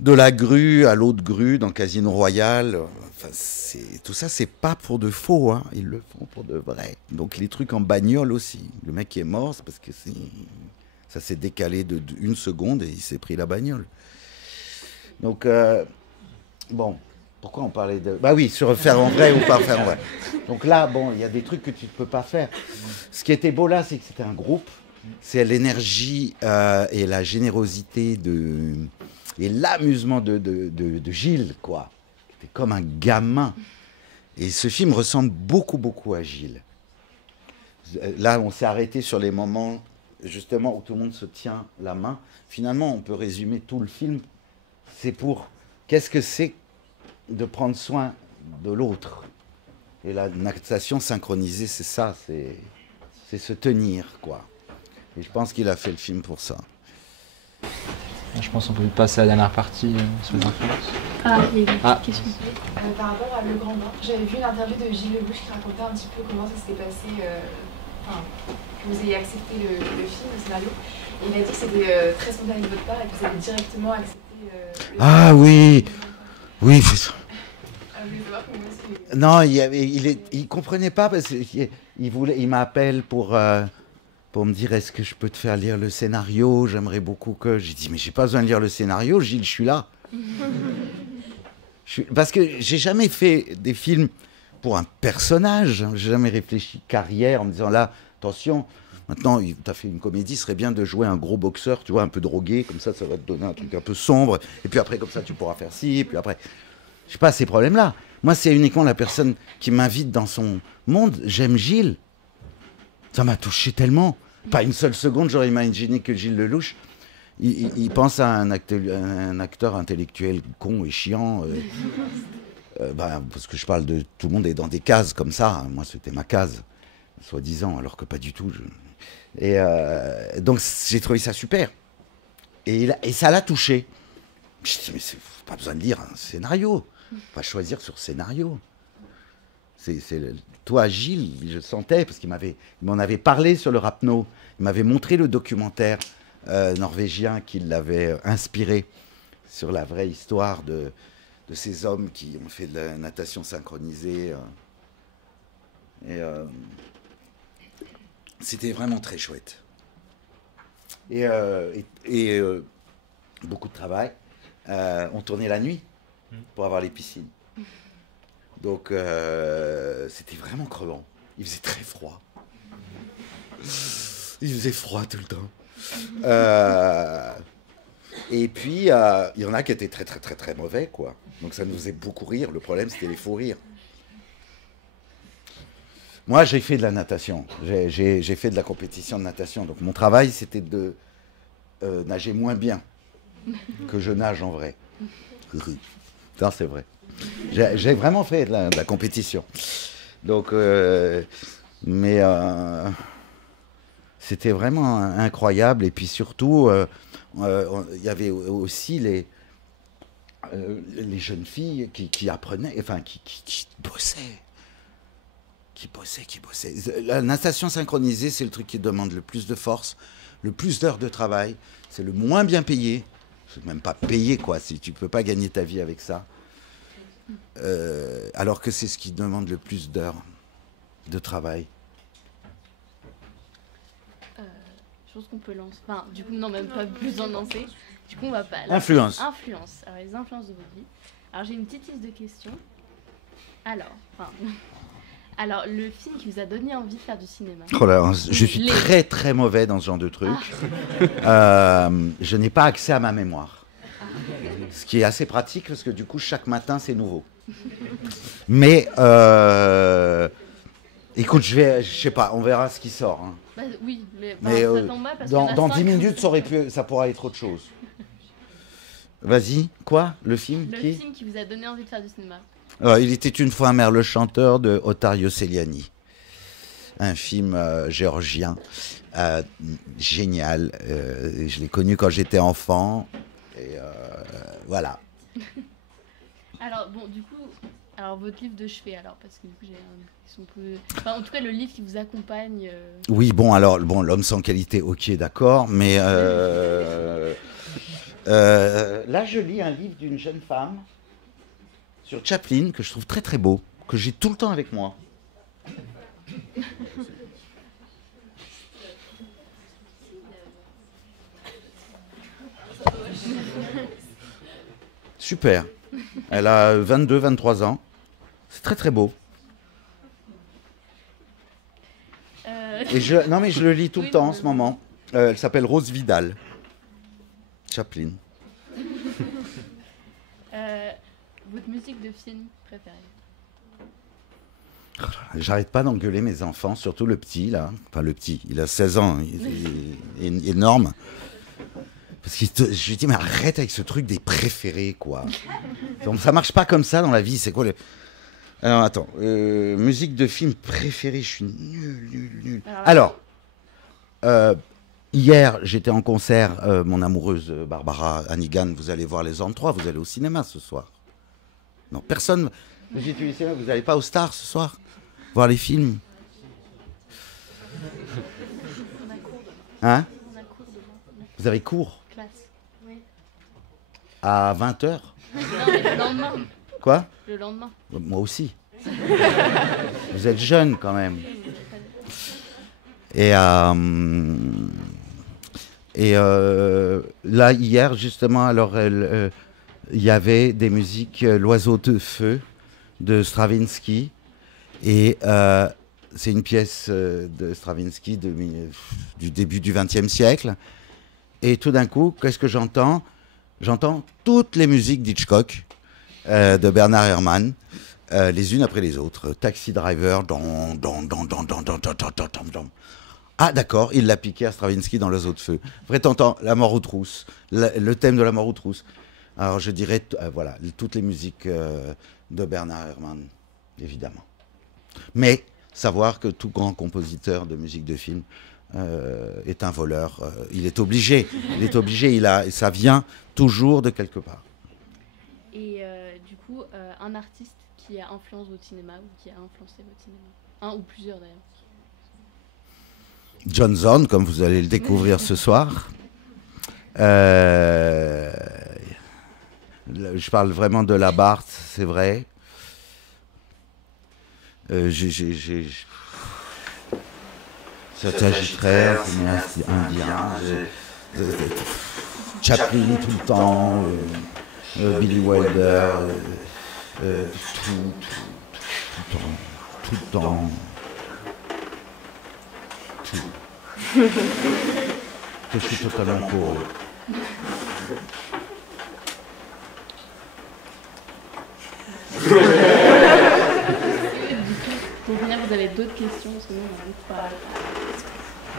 la grue à l'autre grue dans Casino Royale. Enfin, tout ça, c'est pas pour de faux, hein. Ils le font pour de vrai. Donc les trucs en bagnole aussi. Le mec qui est mort, c'est parce que ça s'est décalé d'une seconde et il s'est pris la bagnole. Donc, bon, pourquoi on parlait de... Bah oui, sur faire en vrai ou pas faire en vrai. Donc là, bon, il y a des trucs que tu ne peux pas faire. Ce qui était beau là, c'est que c'était un groupe. C'est l'énergie et la générosité et l'amusement de Gilles, quoi. T'es comme un gamin. Et ce film ressemble beaucoup à Gilles. Là, on s'est arrêté sur les moments, justement, où tout le monde se tient la main. Finalement, on peut résumer tout le film. C'est pour... Qu'est-ce que c'est de prendre soin de l'autre? Et la natation synchronisée, c'est ça, c'est se tenir, quoi. Et je pense qu'il a fait le film pour ça. Je pense qu'on peut passer à la dernière partie sur les influences. Ah, il y a une question. Par rapport à Le Grand Bain, j'avais vu une interview de Gilles Lelouch qui racontait un petit peu comment ça s'était passé, que vous ayez accepté le film, le scénario. Et il a dit que c'était très spontané de votre part et que vous avez directement accepté Ah oui. Oui. le Non, il comprenait pas parce qu'il m'appelle pour me dire est-ce que je peux te faire lire le scénario, j'aimerais beaucoup que... J'ai dit mais j'ai pas besoin de lire le scénario, Gilles, je suis là. Parce que j'ai jamais fait des films pour un personnage, j'ai jamais réfléchi carrière en me disant là, attention, maintenant tu as fait une comédie, ce serait bien de jouer un gros boxeur, tu vois, un peu drogué, comme ça va te donner un truc un peu sombre, et puis après comme ça tu pourras faire ci, et puis après... Je n'ai pas ces problèmes-là. Moi, c'est uniquement la personne qui m'invite dans son monde. J'aime Gilles. Ça m'a touché tellement. Pas une seule seconde, j'aurais imaginé que Gilles Lelouch, il pense à un acteur intellectuel con et chiant. Parce que je parle de... Tout le monde est dans des cases comme ça. Moi, c'était ma case, soi-disant, alors que pas du tout. Et donc, j'ai trouvé ça super. Et ça l'a touché. Je me suis dit, mais pas besoin de lire un scénario. Pas choisir sur scénario. Toi, Gilles, je sentais, parce qu'il m'en avait parlé sur le Rapno. Il m'avait montré le documentaire norvégien qui l'avait inspiré sur la vraie histoire de ces hommes qui ont fait de la natation synchronisée. C'était vraiment très chouette. Et beaucoup de travail. On tournait la nuit pour avoir les piscines. Donc, c'était vraiment crevant. Il faisait très froid. Il faisait froid tout le temps. Et puis, il y en a qui étaient très mauvais, quoi. Donc, ça nous faisait beaucoup rire. Le problème, c'était les faux rires. Moi, j'ai fait de la natation. J'ai fait de la compétition de natation. Donc, mon travail, c'était de nager moins bien que je nage en vrai. Non, c'est vrai. J'ai vraiment fait de la compétition. Donc, c'était vraiment incroyable. Et puis surtout, il y avait aussi les jeunes filles qui apprenaient, enfin, qui bossaient. Qui bossaient. La natation synchronisée, c'est le truc qui demande le plus de force, le plus d'heures de travail. C'est le moins bien payé. C'est même pas payé, quoi. Si tu peux pas gagner ta vie avec ça. Alors que c'est ce qui demande le plus d'heures de travail. Je pense qu'on peut lancer. Enfin, du coup, non, même pas plus en lancer. Du coup, on va pas. Influence. Alors, les influences de votre vie. Alors, j'ai une petite liste de questions. Alors, le film qui vous a donné envie de faire du cinéma. Oh là, je suis très mauvais dans ce genre de truc. Je n'ai pas accès à ma mémoire. Ce qui est assez pratique parce que du coup, chaque matin, c'est nouveau. Mais, écoute, je sais pas, on verra ce qui sort. Hein. Oui, mais ça tombe mal parce dans 10 minutes, ça pourra être autre chose. Vas-y, quoi? Le film film qui vous a donné envie de faire du cinéma. Il était une fois un Merle chanteur de Ottavio Celiani. Un film géorgien, génial. Je l'ai connu quand j'étais enfant. Et voilà. Alors, bon, du coup, votre livre de chevet, parce que du coup, ils sont peu... Enfin, en tout cas, le livre qui vous accompagne... Oui, L'homme sans qualité, ok, d'accord, mais... là, je lis un livre d'une jeune femme sur Chaplin, que je trouve très beau, que j'ai tout le temps avec moi. Super. Elle a 22-23 ans. C'est très beau. Et je le lis tout le temps en ce moment. Elle s'appelle Rose Vidal. Chaplin. Votre musique de film préférée? J'arrête pas d'engueuler mes enfants, surtout le petit, là. Enfin, le petit, il a 16 ans, il est énorme. Parce que je lui dis, mais arrête avec ce truc des préférés, quoi. Donc, ça marche pas comme ça dans la vie, c'est quoi le... Alors, attends, musique de film préférée, je suis nul. Alors, hier, j'étais en concert, mon amoureuse Barbara Hannigan, vous allez voir Les Hommes 3, vous allez au cinéma ce soir. Non, personne... Vous n'allez pas au Star ce soir? Voir les films? Hein? Vous avez cours? Classe. Oui. À 20h? Non, mais le lendemain. Quoi? Le lendemain. Moi aussi. Vous êtes jeune quand même. Et là, hier, justement, alors, il y avait des musiques L'Oiseau de Feu de Stravinsky. Et c'est une pièce de Stravinsky du début du XXe siècle. Et tout d'un coup, qu'est-ce que j'entends? J'entends toutes les musiques d'Hitchcock, de Bernard Herrmann, les unes après les autres. Taxi Driver, Ah d'accord, il l'a piqué à Stravinsky dans L'Oiseau de Feu. Après, t'entends La Mort aux trousses, le thème de La Mort aux trousses. Alors je dirais, voilà, toutes les musiques de Bernard Herrmann, évidemment. Mais savoir que tout grand compositeur de musique de film est un voleur. Il est obligé. Ça vient toujours de quelque part. Et du coup, un artiste qui a influencé votre cinéma ou qui a influencé votre cinéma? Un ou plusieurs d'ailleurs. John Zorn, comme vous allez le découvrir ce soir. Je parle vraiment de la Barthes, c'est vrai. Sagittaire, cinéaste indien. Chaplin tout le temps. Billy Wilder. Tout le temps. Tout. Je suis totalement pour. Pour finir, vous avez d'autres questions parce que nous, on n'arrive pas.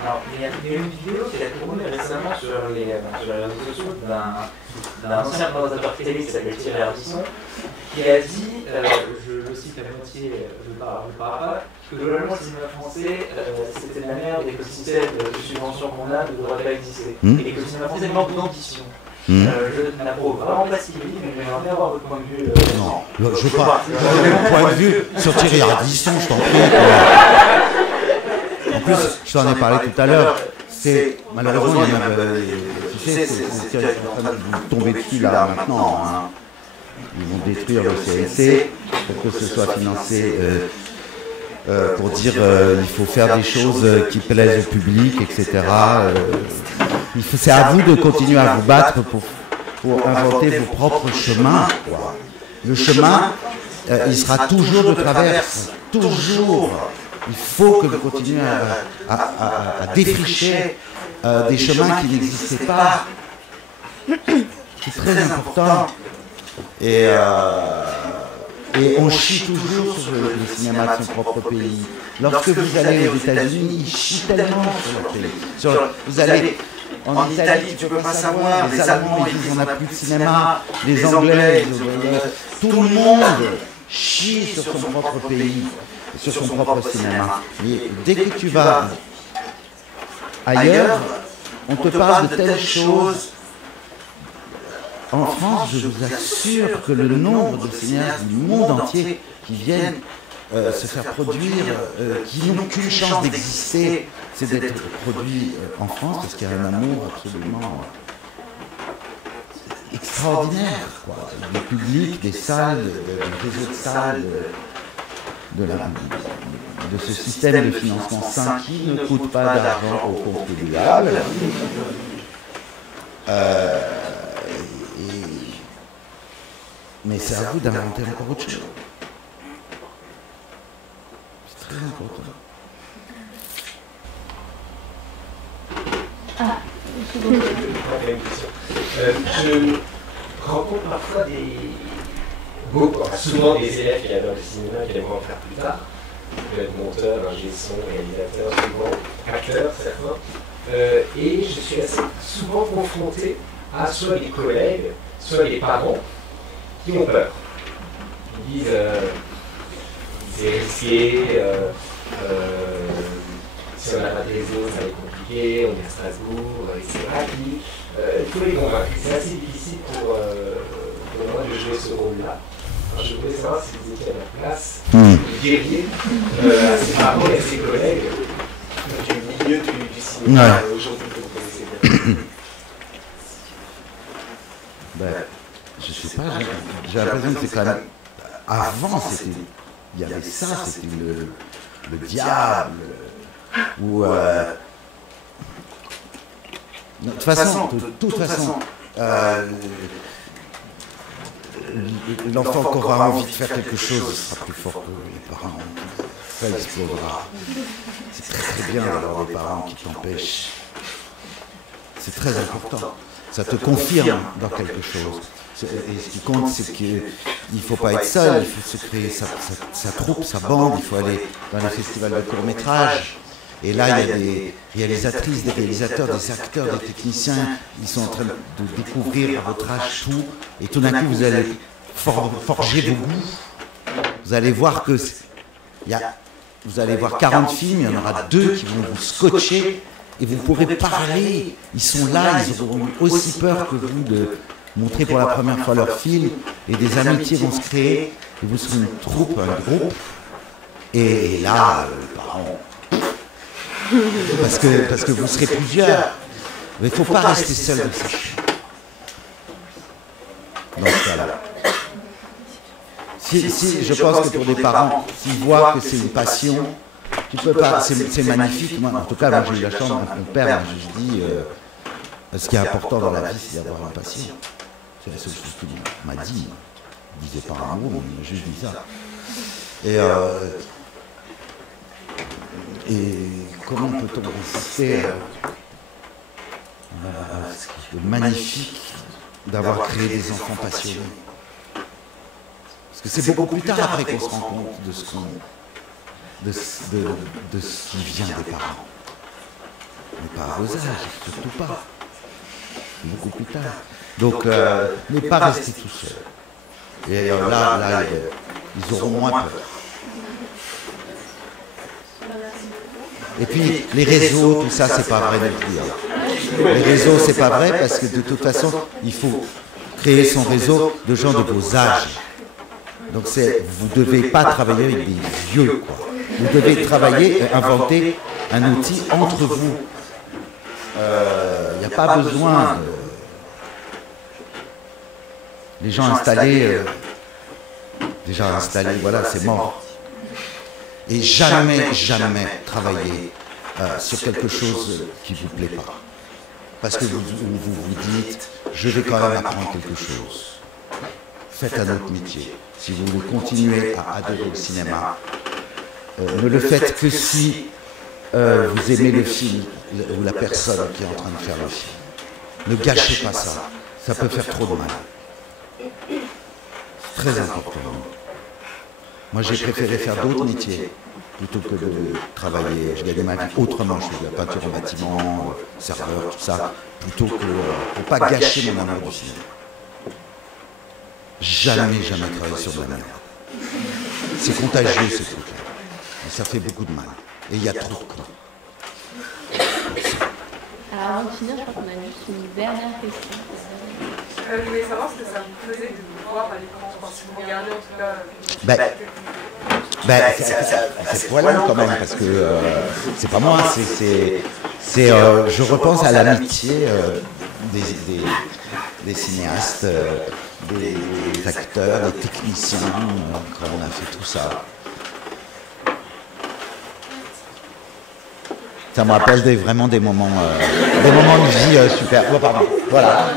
Alors, il y a une vidéo qui a tourné récemment sur les réseaux sociaux d'un ancien présentateur télé qui s'appelle Thierry Ardisson, qui a dit, je le cite à moitié, je ne parle pas, que globalement le cinéma français, c'était la merde et que le système de subvention qu'on a ne devrait pas exister. Et que le cinéma français manque d'ambition. Je n'approuve vraiment pas ce qu'il dit, mais j'aimerais bien avoir votre point de vue. Non, je ne veux pas. Mon point de vue sur Thierry Ardisson, je t'en prie. En plus, je t'en ai parlé tout à l'heure. C'est malheureusement, il y en a. Tu sais, c'est en train de vous tomber dessus là maintenant. Hein. Ils vont détruire le CNC pour que ce soit financé. Pour dire il faut faire des choses qui plaisent au public, etc. C'est à vous de continuer à vous battre pour inventer vos propres chemins. Le chemin, il sera toujours de traverse. Toujours. Il faut que vous continuiez à défricher des chemins qui n'existaient pas. C'est très important. Et on chie toujours sur le cinéma de son propre pays. Lorsque vous allez aux États-Unis, ils chient tellement sur le pays. Vous allez en Italie, tu ne peux pas savoir, les Allemands, ils disent on n'a plus de cinéma, les Anglais, tout le monde chie sur son propre pays, sur son propre cinéma. Mais dès que tu vas ailleurs, on te parle de telles choses. En France, je vous assure que le nombre de cinéastes du monde entier qui viennent se faire produire, qui n'ont qu'une chance d'exister, c'est d'être produits en France, parce qu'il y a un amour absolument extraordinaire, quoi. Du public, des salles, des réseaux de salles, de ce système de financement sain qui ne coûte pas d'argent aux contribuables. Mais c'est à vous d'inventer encore autre chose. C'est très important. Je rencontre parfois souvent des élèves qui adorent le cinéma, qui aimeraient en faire plus tard. Ils peuvent être monteur, ingé son, réalisateur, souvent acteur, certains. Et je suis assez souvent confronté à soit des collègues, soit des parents qui ont peur. Ils disent c'est risqué, si on n'a pas de réseau, ça va être compliqué, on est à Strasbourg, etc. Il faut les convaincre. C'est assez difficile pour moi de jouer ce rôle-là. Alors, je voulais savoir si vous étiez à la place, vous diriez à ses parents et à ses collègues du milieu du cinéma aujourd'hui que vous connaissez bien. Je sais pas, j'ai l'impression que c'est quand même. Avant, il y avait ça, c'était le diable. Ou. De toute façon, l'enfant qui aura envie de faire quelque chose sera plus fort que les parents. Ça explosera. C'est très bien d'avoir des parents qui t'empêchent. C'est très important. Ça te confirme dans quelque chose. Et ce qui compte, c'est qu'il ne faut pas être seul, il faut se créer sa troupe, sa bande, il faut aller dans les festivals de court-métrage. Et là, il y a des réalisatrices, des réalisateurs, des acteurs, des techniciens, ils sont en train de découvrir à votre âge tout. Et tout d'un coup, vous allez forger vos goûts. Vous allez voir que vous allez voir 40 films, il y en aura 2 qui vont vous scotcher et vous pourrez parler. Ils sont là, ils auront aussi peur que vous de montrer pour la première fois leur film, et des amitiés vont se créer, et vous serez une troupe, un groupe, et là, parce que vous serez plusieurs, mais il ne faut pas rester seul de ça. Dans ce cas-là. Je pense que pour des parents, s'ils voient que c'est une passion, tu peux pas, c'est magnifique. Moi, en tout cas, j'ai eu la chance de mon père, je dis, ce qui est important dans la vie, c'est d'avoir une passion. C'est la seule chose qu'il m'a dit. Il ne disait pas un mot, mais il m'a juste dit ça. Et comment peut-on résister à ce qui est magnifique d'avoir créé des enfants passionnés? Parce que c'est beaucoup plus tard après qu'on se rend compte de ce qui vient des parents. Mais pas à vos âges, surtout pas. Beaucoup plus tard. Donc, ne pas rester tout seul. Et là, ils auront moins peur. Et puis, les réseaux, tout ça, c'est pas vrai non plus. Hein. Les réseaux, c'est pas vrai parce que de toute façon, il faut créer son réseau de gens de vos âges. Donc, vous ne devez pas travailler avec des vieux, quoi. Vous devez travailler et inventer un outil entre vous. Il n'y a pas besoin de... Les gens installés, déjà installés, voilà, c'est mort. Et jamais travailler sur quelque chose qui ne vous plaît pas. Parce que vous dites, je vais quand même apprendre quelque chose. Faites un autre métier. Si vous voulez continuer à adorer le cinéma, ne le faites que si vous aimez le film ou la personne qui est en train de faire le film. Ne gâchez pas ça. Ça peut faire trop de mal. C'est très important. Moi, j'ai préféré faire d'autres métiers plutôt que de travailler. Je gagnais ma vie autrement. Je fais de la peinture en bâtiment, serveur, tout ça, plutôt que pour pas gâcher mon amour du cinéma. Jamais travailler sur de la merde. C'est contagieux, ce truc-là. Et ça fait beaucoup de mal. Et il y a trop de cons. Alors, avant de finir, je crois qu'on a juste une dernière question. Je voulais savoir ce que ça vous faisait de vous voir à l'écran, si vous regardez en tout cas. C'est poilant quand même, parce que c'est pas moi, je repense à l'amitié des cinéastes, des acteurs, des techniciens, quand on a fait tout ça. Ça me rappelle vraiment des moments de vie super. Oh, pardon. Voilà.